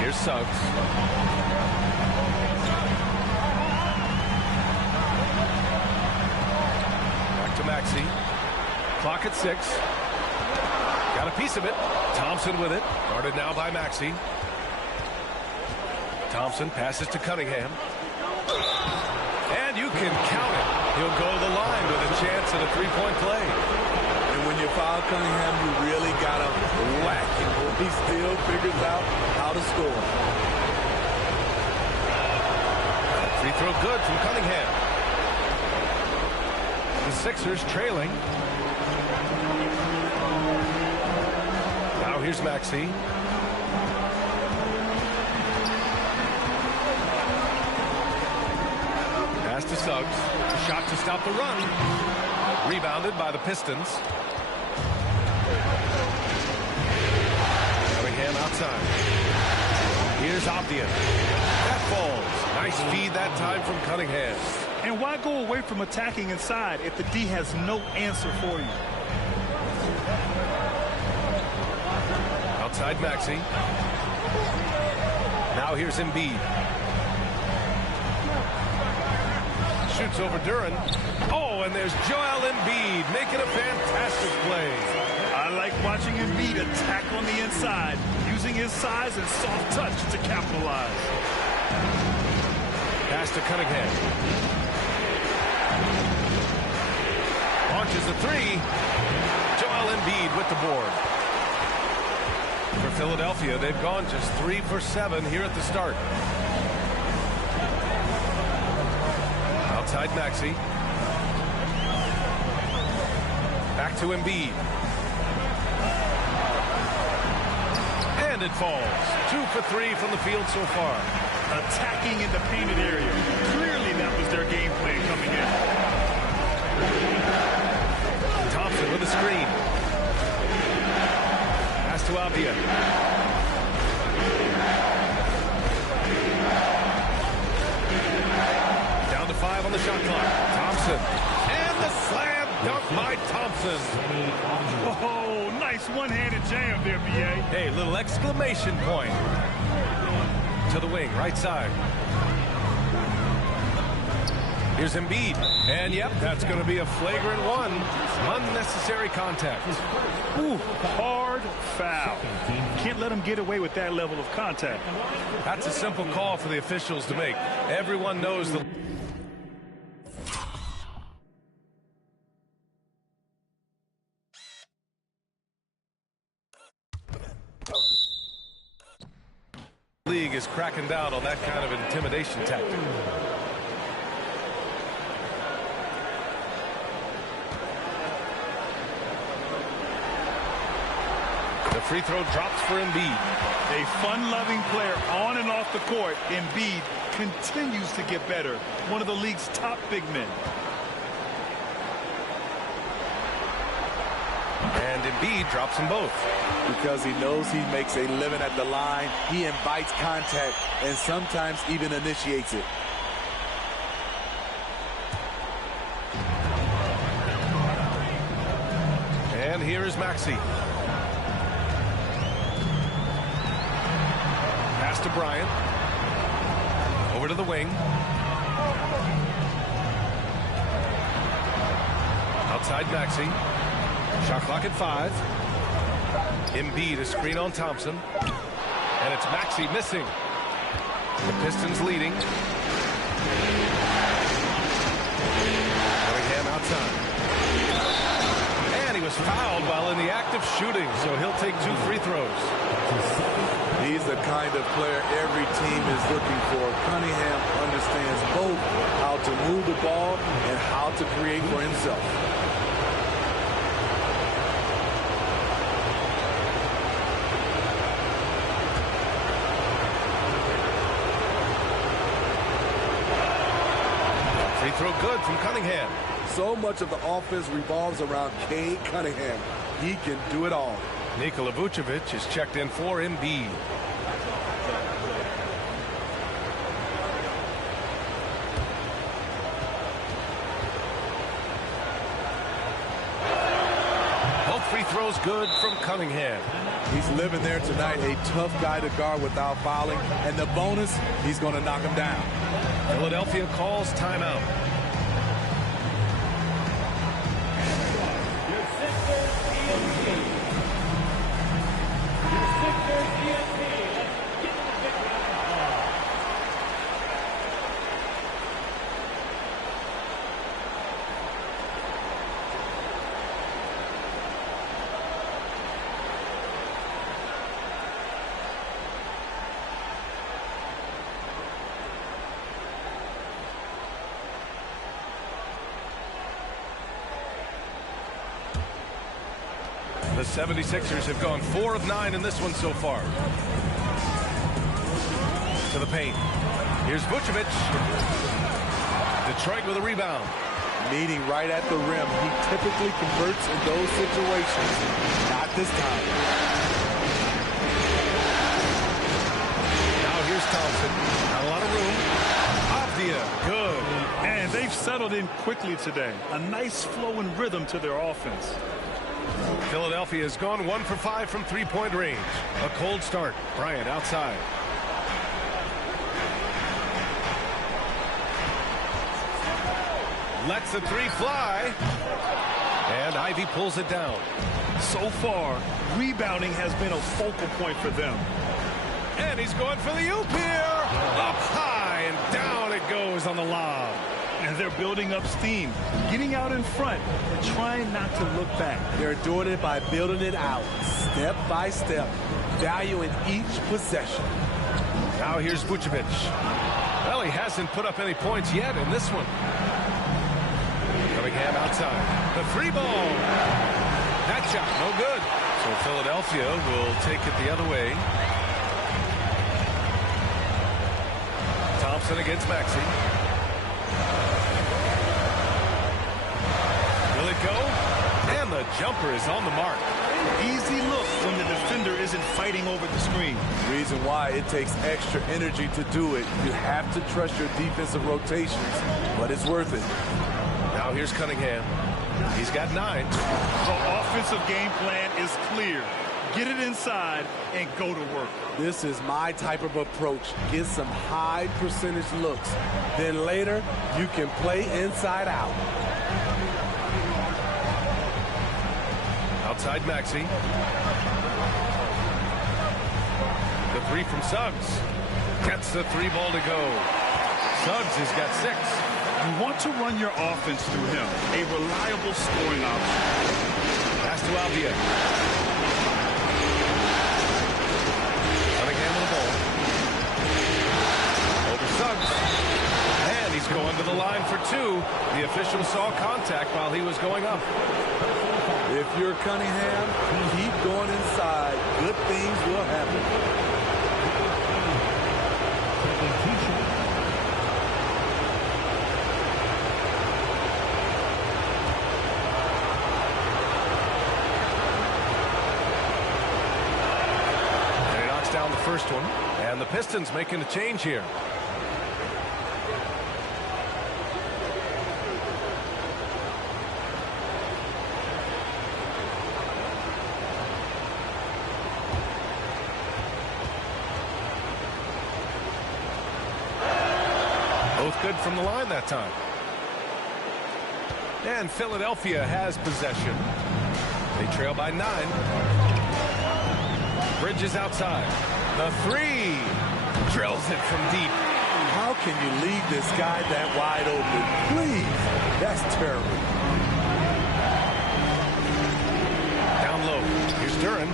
Here's Suggs. Maxey. Clock at 6. Got a piece of it. Thompson with it. Guarded now by Maxey. Thompson passes to Cunningham. And you can count it. He'll go to the line with a chance at a three-point play. And when you foul Cunningham, you really got to whack him. He still figures out how to score. Free throw good from Cunningham. The Sixers trailing. Now here's Maxey. Pass to Suggs. A shot to stop the run. Rebounded by the Pistons. Cunningham outside. Here's Avdia. That falls. Nice feed that time from Cunningham. And why go away from attacking inside if the D has no answer for you? Outside Maxey. Now here's Embiid. Shoots over Duran. Oh, and there's Joel Embiid making a fantastic play. I attack on the inside, using his size and soft touch to capitalize. Pass to Cunningham. Launches a three. Joel Embiid with the board. For Philadelphia, they've gone just 3 for 7 here at the start. Outside Maxey. Back to Embiid. And it falls. 2 for 3 from the field so far. Attacking in the painted area. Clearly that was their game plan coming in. Thompson with a screen. Pass to Avdia. Down to 5 on the shot clock. Thompson. And the slam dunk by Thompson. Oh, nice one-handed jam there, B.A. Hey, little exclamation point. To the wing, right side. Here's Embiid. And, yep, that's going to be a flagrant one. Unnecessary contact. Ooh, hard foul. Can't let him get away with that level of contact. That's a simple call for the officials to make. Everyone knows the... league is cracking down on that kind of intimidation tactic. The free throw drops for Embiid. A fun-loving player on and off the court, Embiid continues to get better. One of the league's top big men. And Embiid drops them both. Because he knows he makes a living at the line, he invites contact and sometimes even initiates it. And here is Maxey. Pass to Bryant. Over to the wing. Outside Maxey. Shot clock at 5. Embiid a screen on Thompson. And it's Maxey missing. The Pistons leading. Cunningham outside. And he was fouled while in the act of shooting, so he'll take 2 free throws. He's the kind of player every team is looking for. Cunningham understands both how to move the ball and how to create for himself. Free throw good from Cunningham. So much of the offense revolves around Cade Cunningham. He can do it all. Nikola Vucevic is checked in for Embiid. Both free throws good from Cunningham. He's living there tonight, a tough guy to guard without fouling. And the bonus, he's going to knock him down. Philadelphia calls timeout. The 76ers have gone 4 of 9 in this one so far. To the paint. Here's Vucevic. Detroit with a rebound. Meeting right at the rim. He typically converts in those situations. Not this time. Now here's Thompson. Not a lot of room. Avdia. Good. And they've settled in quickly today. A nice flow and rhythm to their offense. Philadelphia has gone 1 for 5 from three-point range. A cold start. Bryant outside. Lets the three fly. And Ivy pulls it down. So far, rebounding has been a focal point for them. And he's going for the oop here. Up high and down it goes on the lob. And they're building up steam, getting out in front, and trying not to look back. They're doing it by building it out, step by step, valuing each possession. Now here's Vucevic. Well, he hasn't put up any points yet in this one. Cunningham outside. The three ball. That shot, no good. So Philadelphia will take it the other way. Thompson against Maxey. Will it go? And the jumper is on the mark. Easy look when the defender isn't fighting over the screen. Reason why it takes extra energy to do it. You have to trust your defensive rotations, but it's worth it. Now here's Cunningham. He's got 9. The offensive game plan is clear. Get it inside and go to work. This is my type of approach. Get some high percentage looks. Then later, you can play inside out. Outside Maxey. The three from Suggs. Gets the three ball to go. Suggs has got 6. You want to run your offense through him. A reliable scoring option. Pass to Alvia. Cunningham with the ball. Over Suggs. And he's going to the line for 2. The official saw contact while he was going up. If you're Cunningham, keep going inside. Good things will happen. And he knocks down the first one. And the Pistons making a change here. Both good from the line that time. And Philadelphia has possession. They trail by 9. Bridges outside. The three. Drills it from deep. How can you leave this guy that wide open? Please. That's terrible. Down low. Here's Duran.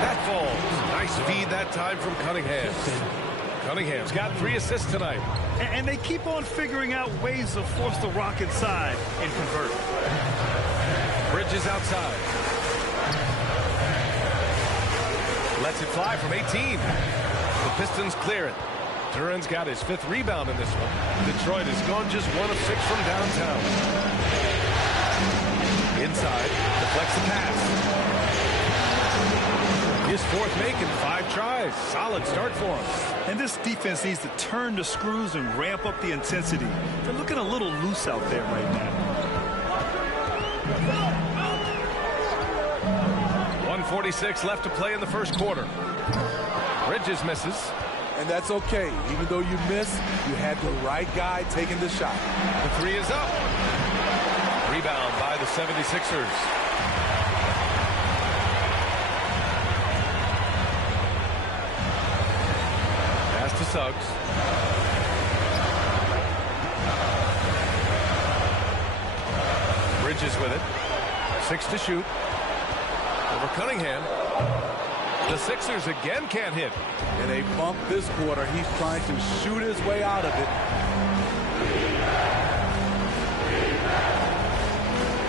That falls. Nice feed that time from Cunningham. Cunningham's got 3 assists tonight. And they keep on figuring out ways to force the rock inside and convert. Bridges outside. Lets it fly from 18. The Pistons clear it. Duran's got his 5th rebound in this one. Detroit has gone just 1 of 6 from downtown. Inside. Deflects the pass. His 4th make in 5 tries. Solid start for him. And this defense needs to turn the screws and ramp up the intensity. They're looking a little loose out there right now. 1:46 left to play in the first quarter. Bridges misses. And that's okay. Even though you miss, you had the right guy taking the shot. The 3 is up. Rebound by the 76ers. Pass to Suggs. Bridges with it. 6 to shoot. Over Cunningham. The Sixers again can't hit. And they bump this quarter. He's trying to shoot his way out of it.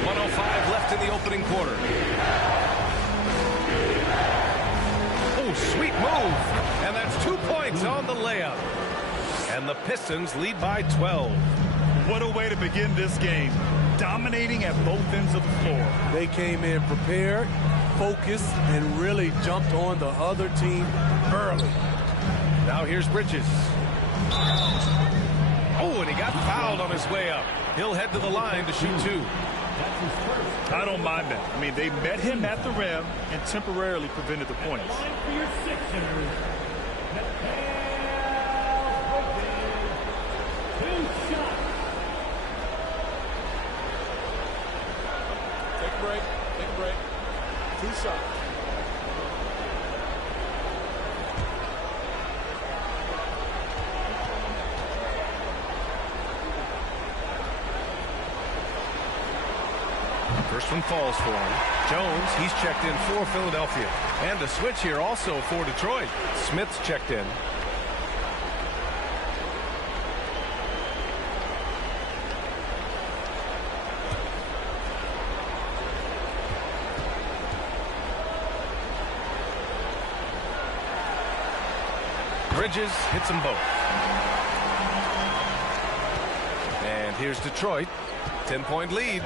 1:05 left in the opening quarter. Oh, sweet move. And that's 2 points on the layup. And the Pistons lead by 12. What a way to begin this game. Dominating at both ends of the floor. They came in prepared, focused, and really jumped on the other team early. Now here's Bridges. Oh, and he got fouled on his way up. He'll head to the line to shoot 2. I don't mind that. I mean, they met him at the rim and temporarily prevented the points. break. Take a break. 2 shots. First one falls for him. Jones, he's checked in for Philadelphia. And a switch here also for Detroit. Smith's checked in. Bridges hits them both. And here's Detroit. 10-point lead.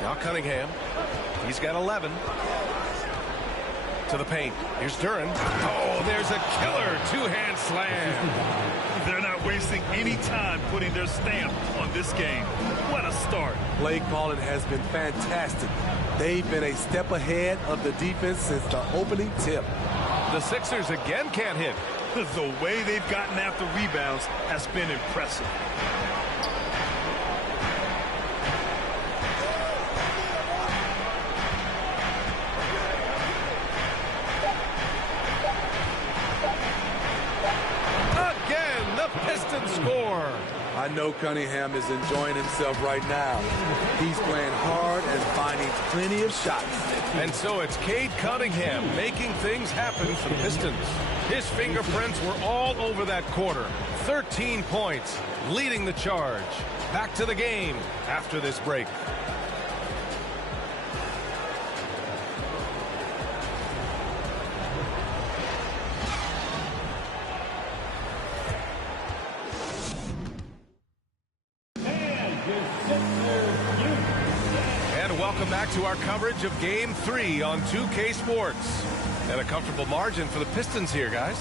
Now Cunningham. He's got 11. To the paint. Here's Duren. Oh, there's a killer two-hand slam. They're not wasting any time putting their stamp on this game. What a start. Play calling has been fantastic. They've been a step ahead of the defense since the opening tip. The Sixers again can't hit. The way they've gotten after rebounds has been impressive. Again, the Pistons score. I know Cunningham is enjoying himself right now. He's playing hard and finding plenty of shots. And so it's Cade Cunningham making things happen for the Pistons. His fingerprints were all over that quarter. 13 points, leading the charge. Back to the game after this break. Welcome back to our coverage of Game 3 on 2K Sports. And a comfortable margin for the Pistons here, guys.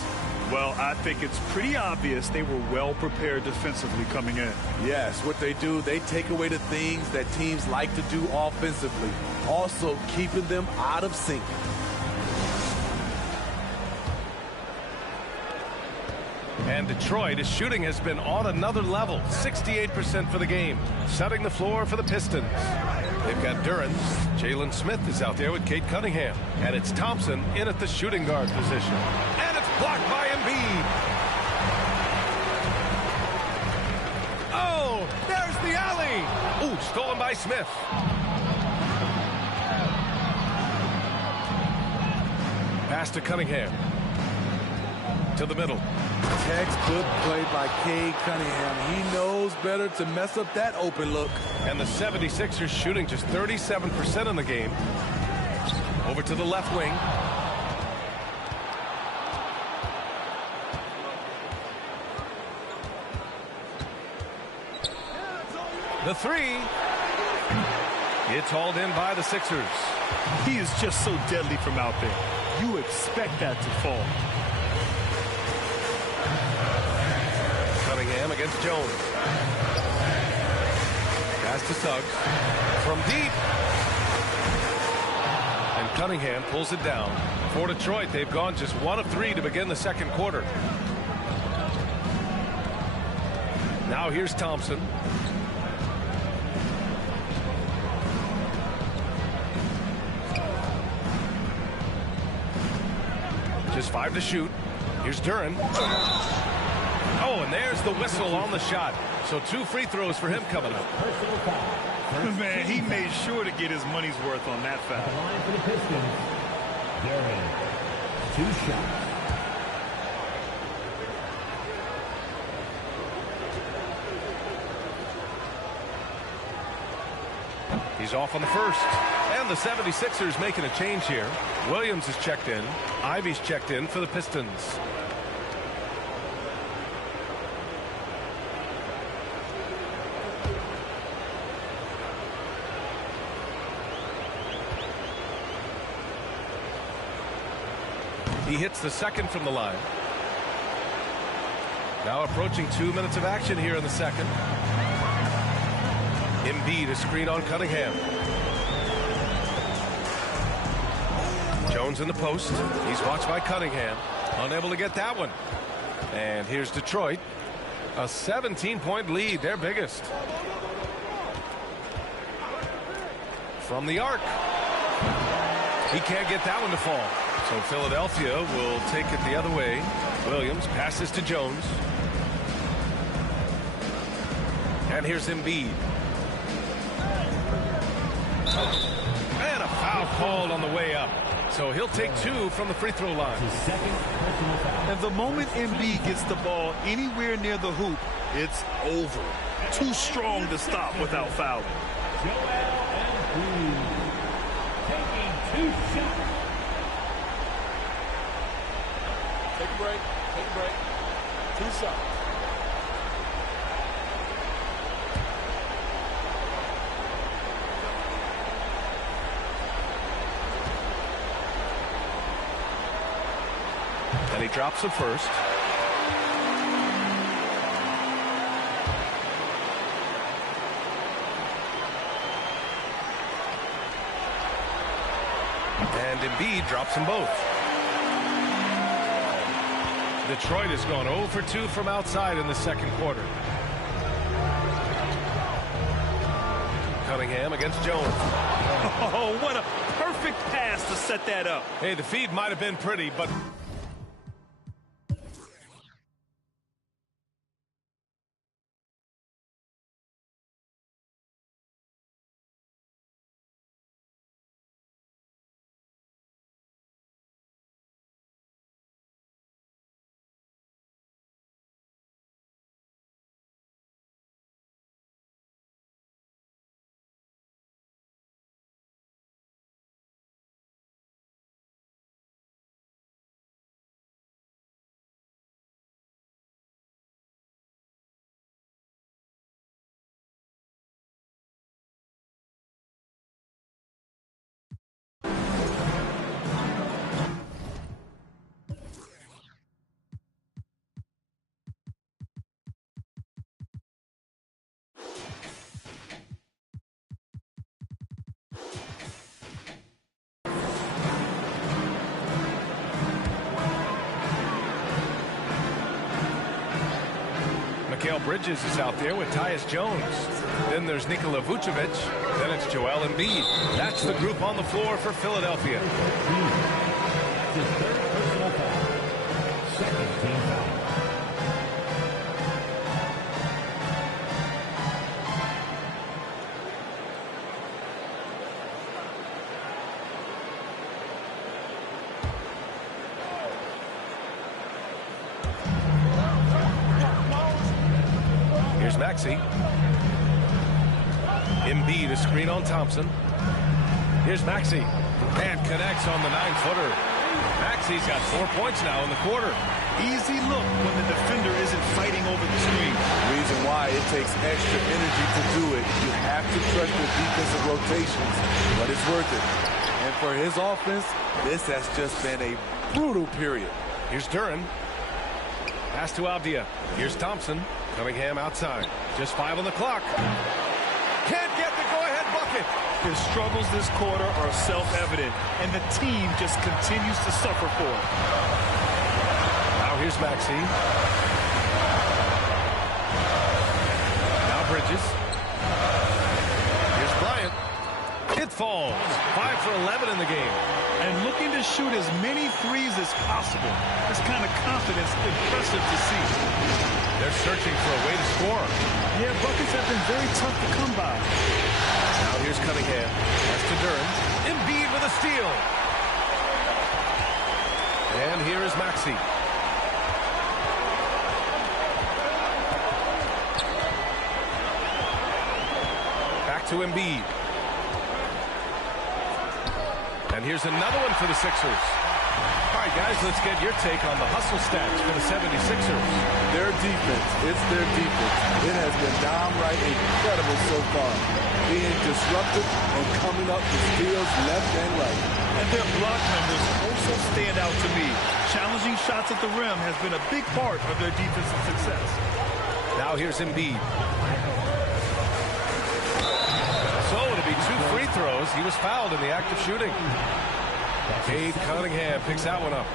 Well, I think it's pretty obvious they were well prepared defensively coming in. Yes, what they do, they take away the things that teams like to do offensively, also keeping them out of sync. And Detroit, his shooting has been on another level. 68% for the game, setting the floor for the Pistons. They've got Duren. Jalen Smith is out there with Cade Cunningham. And it's Thompson in at the shooting guard position. And it's blocked by Embiid. Oh, there's the alley. Ooh, stolen by Smith. Pass to Cunningham. To the middle. Textbook play by Cade Cunningham. He knows better to mess up that open look. And the 76ers shooting just 37% in the game. Over to the left wing. The three. It's hauled in by the Sixers. He is just so deadly from out there. You expect that to fall. Cunningham against Jones. Pass to Suggs. From deep. And Cunningham pulls it down. For Detroit, they've gone just 1 of 3 to begin the second quarter. Now here's Thompson. Just 5 to shoot. Here's Duren. Oh, and there's the whistle on the shot. So 2 free throws for him coming up. Man, he made sure to get his money's worth on that foul. The line for the Pistons. Duren. 2 shots. He's off on the first. And the 76ers making a change here. Williams is checked in. Ivy's checked in for the Pistons. He hits the second from the line. Now approaching 2 minutes of action here in the second. Embiid is screen on Cunningham. Jones in the post. He's watched by Cunningham. Unable to get that one. And here's Detroit. A 17-point lead, their biggest. from the arc. He can't get that one to fall. So Philadelphia will take it the other way. Williams passes to Jones. And here's Embiid. And a foul called on the way up. So he'll take 2 from the free throw line. And the moment Embiid gets the ball anywhere near the hoop, it's over. Too strong to stop without fouling. Taking 2 shots. Take a break. Take a break. 2 shots. And he drops it first. And Embiid drops them both. Detroit has gone 0 for 2 from outside in the second quarter. Cunningham against Jones. Oh, what a perfect pass to set that up. Hey, the feed might have been pretty, but... Mikal Bridges is out there with Tyus Jones. Then there's Nikola Vucevic. Then it's Joel Embiid. That's the group on the floor for Philadelphia. His 3rd personal foul. 2nd team foul. Here's Maxey. Embiid, a screen on Thompson. Here's Maxey. And connects on the 9-footer. Maxey's got 4 points now in the quarter. Easy look when the defender isn't fighting over the screen. Reason why it takes extra energy to do it. You have to trust your defensive rotations, but it's worth it. And for his offense, this has just been a brutal period. Here's Duran. Pass to Avdia. Here's Thompson. Cunningham outside. Just 5 on the clock. Can't get the go-ahead bucket. His struggles this quarter are self-evident, and the team just continues to suffer for it. Now here's Maxey. Now Bridges. Here's Bryant. It falls. 5 for 11 in the game. And looking to shoot as many threes as possible. This kind of confidence, impressive to see. They're searching for a way to score. Yeah, buckets have been very tough to come by. Now here's Cunningham. That's to Duran. Embiid with a steal. And here is Maxey. Back to Embiid. And here's another one for the Sixers. All right, guys, let's get your take on the hustle stats for the 76ers. Their defense, it's their defense. It has been downright incredible so far. Being disruptive and coming up with steals left and right. And their block numbers also stand out to me. Challenging shots at the rim has been a big part of their defensive success. Now here's Embiid. So it'll be 2 free throws. He was fouled in the act of shooting. Cade Cunningham picks that one up.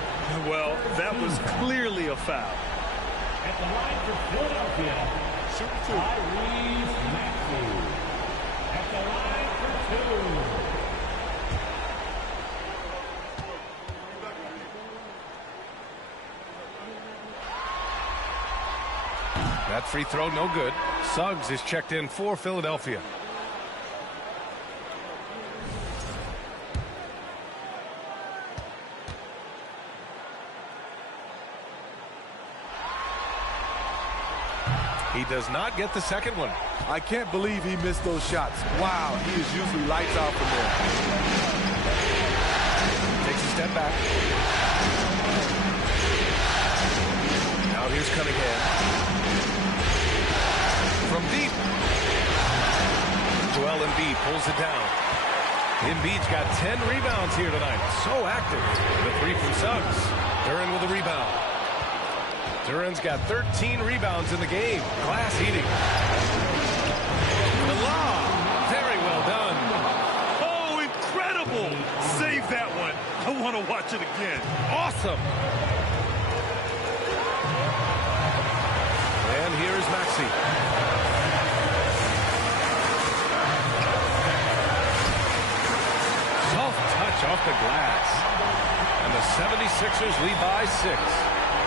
Well, that was clearly a foul. At the line for Philadelphia, Tyrese Maxey. At the line for 2. That free throw, no good. Suggs is checked in for Philadelphia. He does not get the second one. I can't believe he missed those shots. Wow, he is usually lights out from there. Takes a step back. Now here's Cunningham. From deep. Joel Embiid pulls it down. Embiid's got 10 rebounds here tonight. So active. The three from Suggs. Duran with a rebound. Duran's got 13 rebounds in the game. Glass eating. The lob. Very well done. Oh, incredible. Save that one. I want to watch it again. Awesome. And here's Maxey. Soft touch off the glass. And the 76ers lead by 6.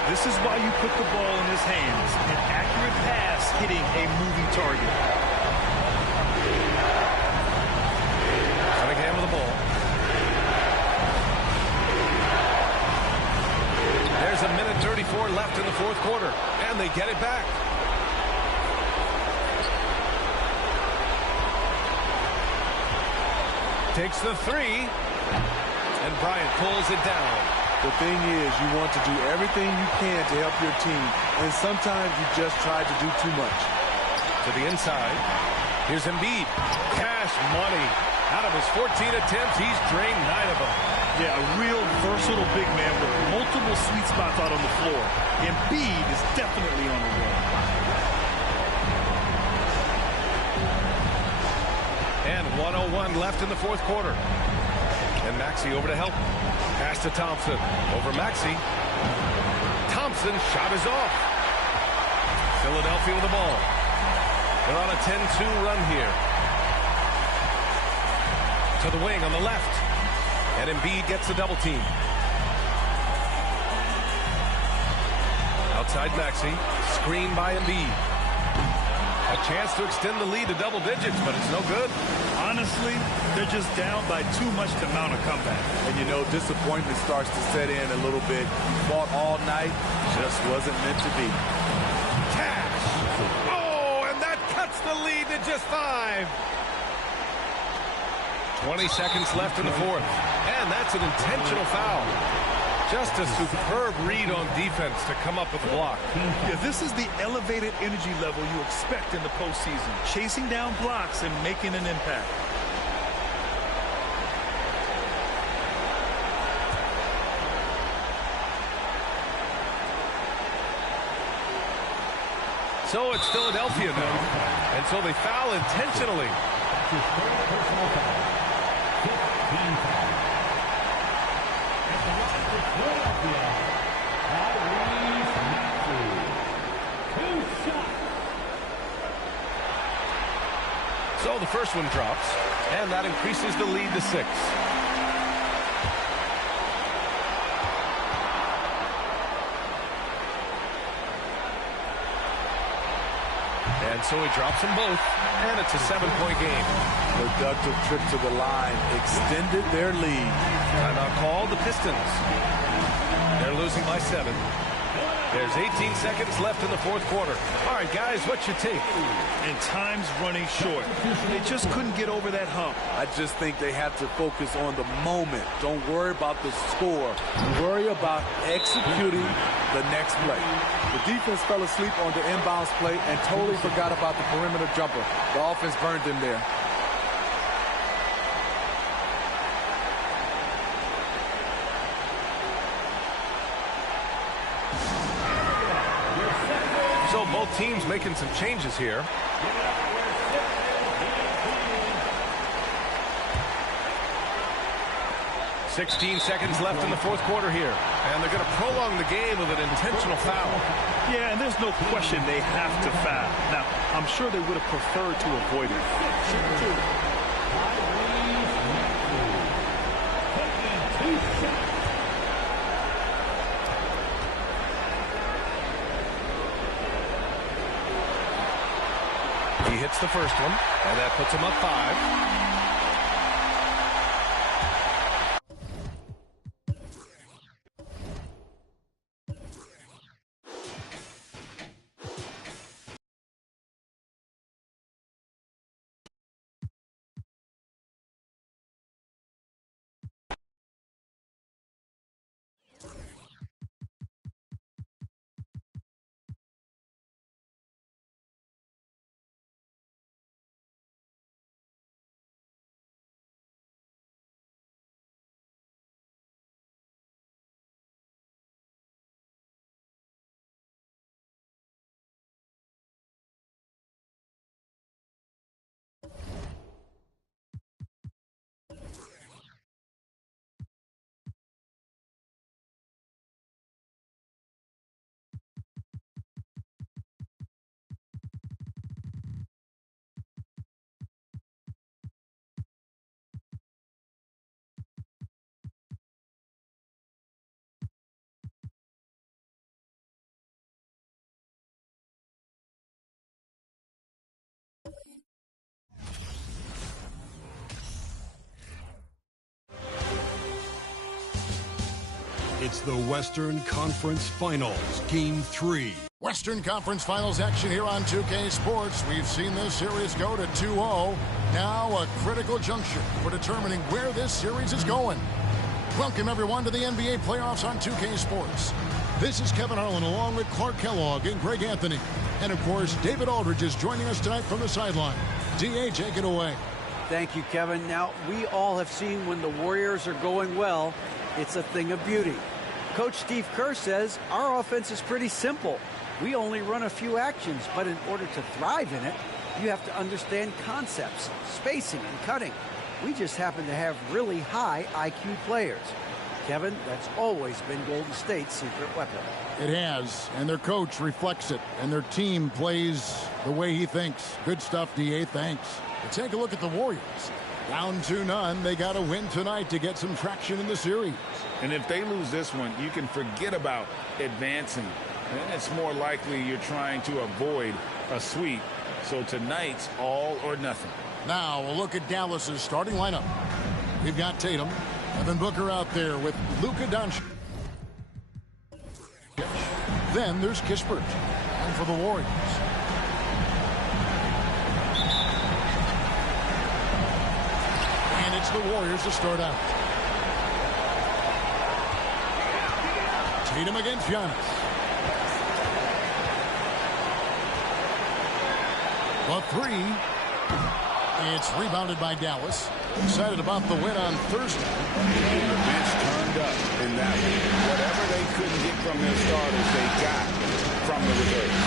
This is why you put the ball in his hands. An accurate pass hitting a moving target. Cunningham with the ball. There's a minute 34 left in the fourth quarter. And they get it back. Takes the three. And Bryant pulls it down. The thing is, you want to do everything you can to help your team, and sometimes you just try to do too much. To the inside. Here's Embiid. Cash money. Out of his 14 attempts, he's drained 9 of them. Yeah, a real versatile big man with multiple sweet spots out on the floor. Embiid is definitely on the roll. And 1:01 left in the fourth quarter. And Maxey over to help. Pass to Thompson. Over Maxey. Thompson's shot is off. Philadelphia with the ball. They're on a 10-2 run here. To the wing on the left. And Embiid gets the double team. Outside Maxey. Screen by Embiid. A chance to extend the lead to double digits, but it's no good. Honestly, they're just down by too much to mount a comeback. And, you know, disappointment starts to set in a little bit. Fought all night, just wasn't meant to be. Cash! Oh, and that cuts the lead to just 5. 20 seconds left in the fourth. And that's an intentional foul. Just a superb read on defense to come up with the block. Yeah, this is the elevated energy level you expect in the postseason. Chasing down blocks and making an impact. So it's Philadelphia now. And so they foul intentionally. That's his third personal foul. 15 fouls. At the line for Philadelphia, Tyrese Maxey. 2 shots. So the first one drops, and that increases the lead to 6. And so he drops them both, and it's a 7-point game. Productive trip to the line extended their lead. Timeout called, the Pistons. They're losing by 7. There's 18 seconds left in the fourth quarter. All right, guys, what's your take? And time's running short. They just couldn't get over that hump. I just think they have to focus on the moment. Don't worry about the score. Worry about executing the next play. The defense fell asleep on the inbounds play and totally forgot about the perimeter jumper. The offense burned them there. So both teams making some changes here. "16 seconds left in the fourth quarter here. And they're going to prolong the game with an intentional foul. Yeah, and there's no question they have to foul. Now, I'm sure they would have preferred to avoid it. Taking 2 shots. Makes the first one, and that puts him up 5. It's the Western Conference Finals, Game 3. Western Conference Finals action here on 2K Sports. We've seen this series go to 2-0. Now a critical juncture for determining where this series is going. Welcome, everyone, to the NBA playoffs on 2K Sports. This is Kevin Harlan along with Clark Kellogg and Greg Anthony. And, of course, David Aldridge is joining us tonight from the sideline. D.A., take it away. Thank you, Kevin. Now, we all have seen when the Warriors are going well, it's a thing of beauty. Coach Steve Kerr says our offense is pretty simple. We only run a few actions, but in order to thrive in it, you have to understand concepts, spacing, and cutting. We just happen to have really high IQ players. Kevin, that's always been Golden State's secret weapon. It has, and their coach reflects it, and their team plays the way he thinks. Good stuff, D.A., thanks. But take a look at the Warriors. Down 2-0, they got to win tonight to get some traction in the series. And if they lose this one, you can forget about advancing. And it's more likely you're trying to avoid a sweep. So tonight's all or nothing. Now a look at Dallas's starting lineup. We've got Tatum, Devin Booker out there with Luka Doncic. Then there's Kispert. And for the Warriors, and it's the Warriors to start out. Tatum against Giannis. The three. It's rebounded by Dallas. Excited about the win on Thursday. And the bench turned up in that one. Whatever they couldn't get from their starters, they got from the reserves.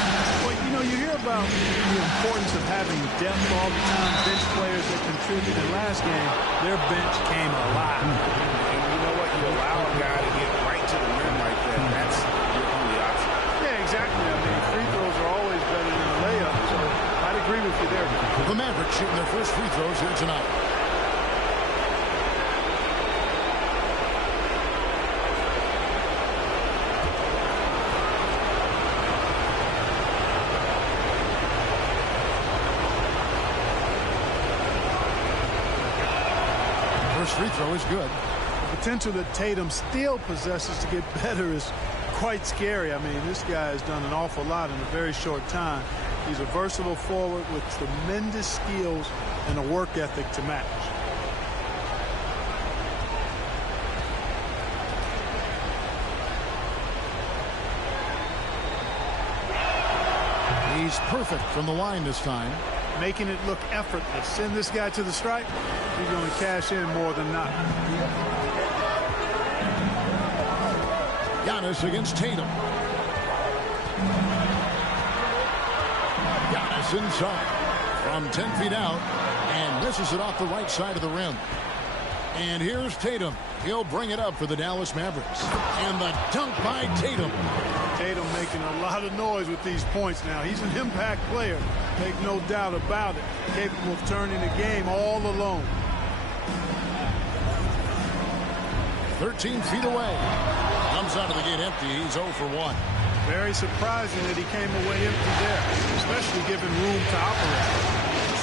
Well, you know, you hear about the importance of having depth all the time, bench players that contributed in last game. Their bench came alive. And you know what? You allow a guy to get right to the rim like that. That's your only option. Yeah, exactly. I mean, free throws are always better than a layup, so I'd agree with you there. The Mavericks shooting their first free throws here tonight. First free throw is good. The potential that Tatum still possesses to get better is quite scary. I mean, this guy has done an awful lot in a very short time. He's a versatile forward with tremendous skills and a work ethic to match. He's perfect from the line this time. Making it look effortless. Send this guy to the stripe. He's going to cash in more than not. Giannis against Tatum. Giannis inside from 10 feet out and misses it off the right side of the rim. And here's Tatum. He'll bring it up for the Dallas Mavericks. And the dunk by Tatum. Tatum making a lot of noise with these points now. He's an impact player. Make no doubt about it. Capable of turning the game all alone. 13 feet away. Comes out of the gate empty. He's 0 for 1. Very surprising that he came away empty there, especially given room to operate.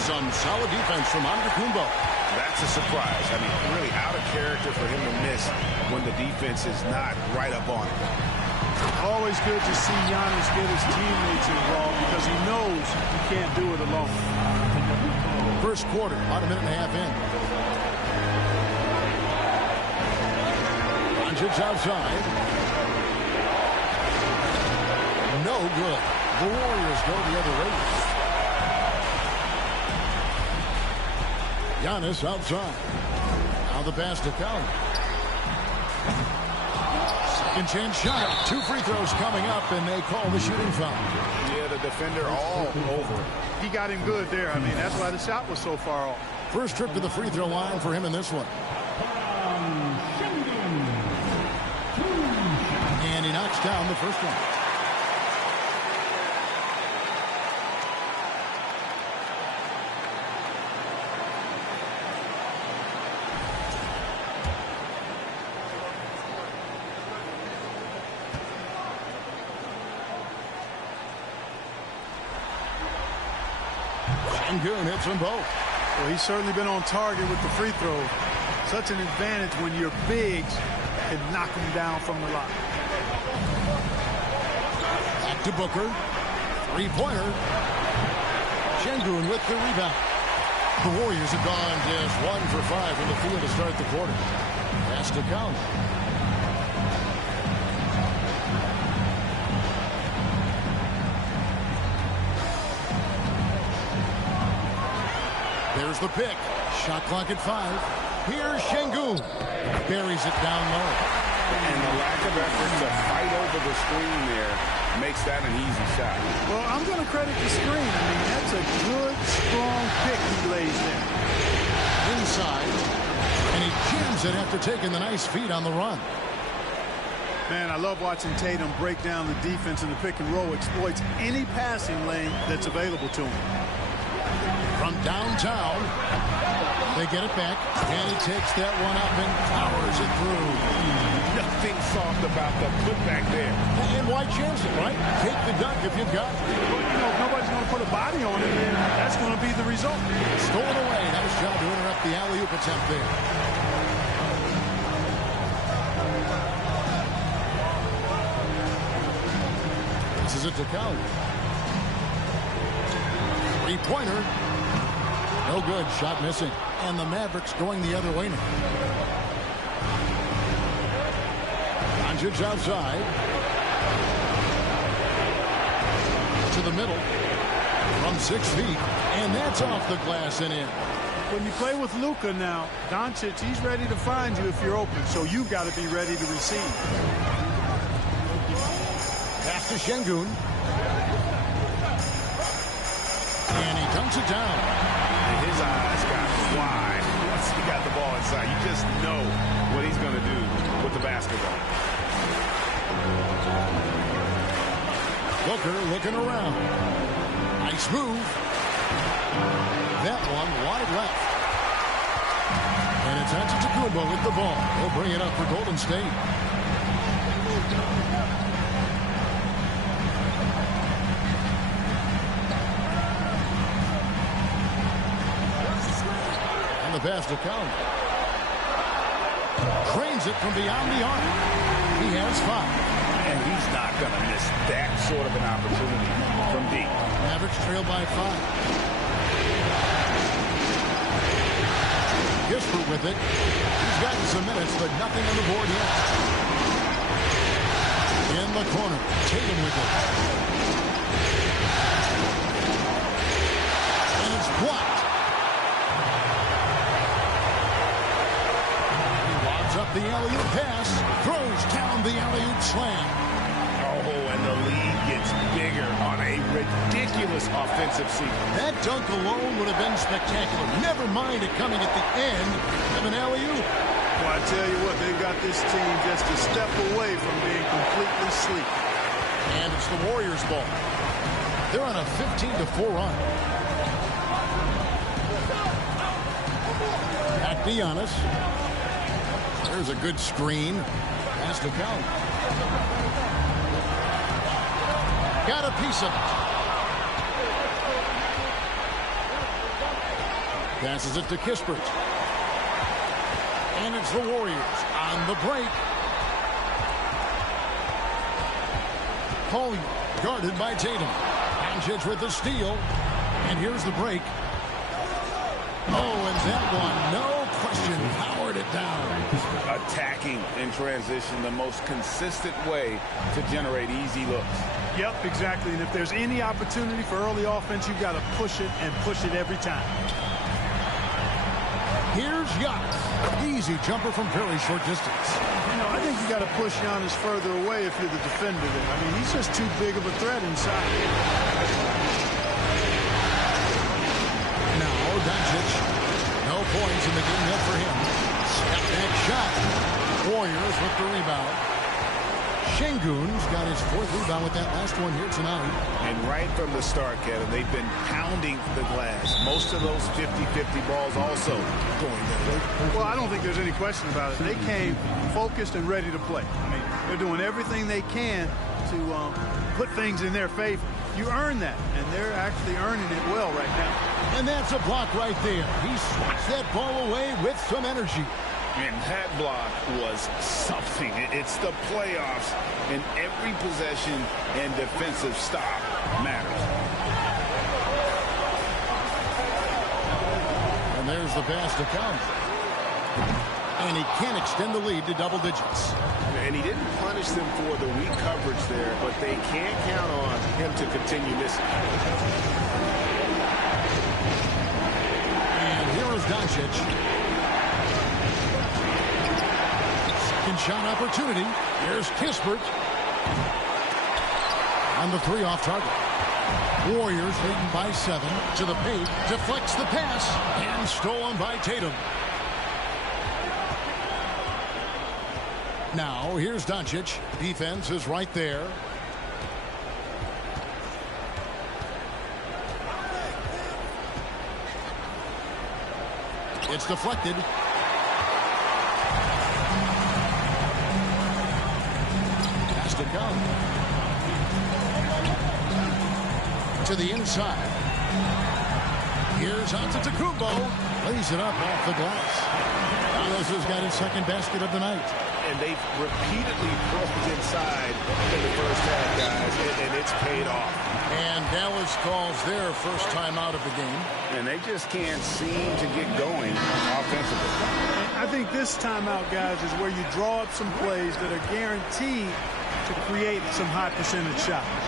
Some solid defense from Antetokounmpo. That's a surprise. I mean, really out of character for him to miss when the defense is not right up on him. Always good to see Giannis get his teammates involved because he knows he can't do it alone. First quarter, about a minute and a half in. Doncic outside. No good. The Warriors go the other way. Giannis outside. Now the pass to Collins. Second chance shot. 2 free throws coming up, and they call the shooting foul. Yeah, the defender all over it. He got him good there. I mean, that's why the shot was so far off. First trip to the free throw line for him in this one. And he knocks down the first one. Sengun hits them both. Well, he's certainly been on target with the free throw. Such an advantage when your bigs can knock him down from the line. Back to Booker. Three-pointer. Sengun with the rebound. The Warriors have gone just 1 for 5 from the field to start the quarter. Pass to Collins. There's the pick. Shot clock at 5. Here's Sengun. Buries it down low. And the lack of effort to fight over the screen there makes that an easy shot. Well, I'm going to credit the screen. I mean, that's a good, strong pick he lays there. Inside. And he jams it after taking the nice feed on the run. Man, I love watching Tatum break down the defense in the pick and roll, exploits any passing lane that's available to him. From downtown, they get it back, and he takes that one up and powers it through. Nothing soft about the putback there. And why chance it, right? Take the dunk if you've got it. But, you know, if nobody's going to put a body on it, then that's going to be the result. Stolen away. Nice job to interrupt the alley-oop attempt there. This is it to Collins. Three-pointer. No good. Shot missing. And the Mavericks going the other way now. Doncic outside. To the middle. From 6 feet. And that's off the glass and in. When you play with Luka now, Doncic, he's ready to find you if you're open. So you've got to be ready to receive. Pass to Sengun. And he dunks it down. And his eyes got wide once he got the ball inside. You just know what he's going to do with the basketball. Booker looking around. Nice move. That one wide left. And it's Antetokounmpo with the ball. He'll bring it up for Golden State. And the pass to Collins. Trains it from beyond the arc. He has 5. And he's not going to miss that sort of an opportunity from deep. Mavericks trail by 5. Gisbert with it. He's gotten some minutes, but nothing on the board yet. In the corner, Tatum with it. And it's blocked. He lobs up the alley-oop pass, throws down the alley-oop slam. Oh, and the lead gets bigger on a ridiculous offensive sequence. That dunk alone would have been spectacular. Never mind it coming at the end of an alley-oop. Well, I tell you what, they've got this team just a step away from being completely sleep. And it's the Warriors' ball. They're on a 15-4 run. Back to Giannis. There's a good screen. Pass to Collins. Got a piece of it. Passes it to Kispert. And it's the Warriors on the break. Collier guarded by Tatum. Doncic with the steal. And here's the break. Oh, and that one, no question, powered it down. Attacking in transition, the most consistent way to generate easy looks. Yep, exactly. And if there's any opportunity for early offense, you've got to push it and push it every time. Here's Giannis. Easy jumper from very short distance. You know, I think you got to push Giannis further away if you're the defender there. I mean, he's just too big of a threat inside. Now, Doncic. No points in the game yet for him. Step back shot. Warriors with the rebound. Şengün's got his 4th rebound with that last one here tonight. And right from the start, Kevin, they've been pounding the glass. Most of those 50-50 balls also going their way. Well, I don't think there's any question about it. They came focused and ready to play. I mean, they're doing everything they can to put things in their favor. You earn that, and they're actually earning it well right now. And that's a block right there. He swats that ball away with some energy. And that block was something. It's the playoffs, and every possession and defensive stop matters. And there's the pass to Count. And he can extend the lead to double digits. And he didn't punish them for the weak coverage there, but they can't count on him to continue missing. And here is Doncic. Second shot opportunity. Here's Kispert. On the 3 off target. Warriors leading by 7 to the paint. Deflects the pass. And stolen by Tatum. Now, here's Doncic. Defense is right there. It's deflected. Has to come. To the inside. Here's Antetokounmpo. Lays it up off the glass. Giannis has got his 2nd basket of the night. And they've repeatedly broke inside in the first half, guys, and it's paid off. And Dallas calls their first time out of the game. And they just can't seem to get going offensively. I think this timeout, guys, is where you draw up some plays that are guaranteed to create some high percentage shots.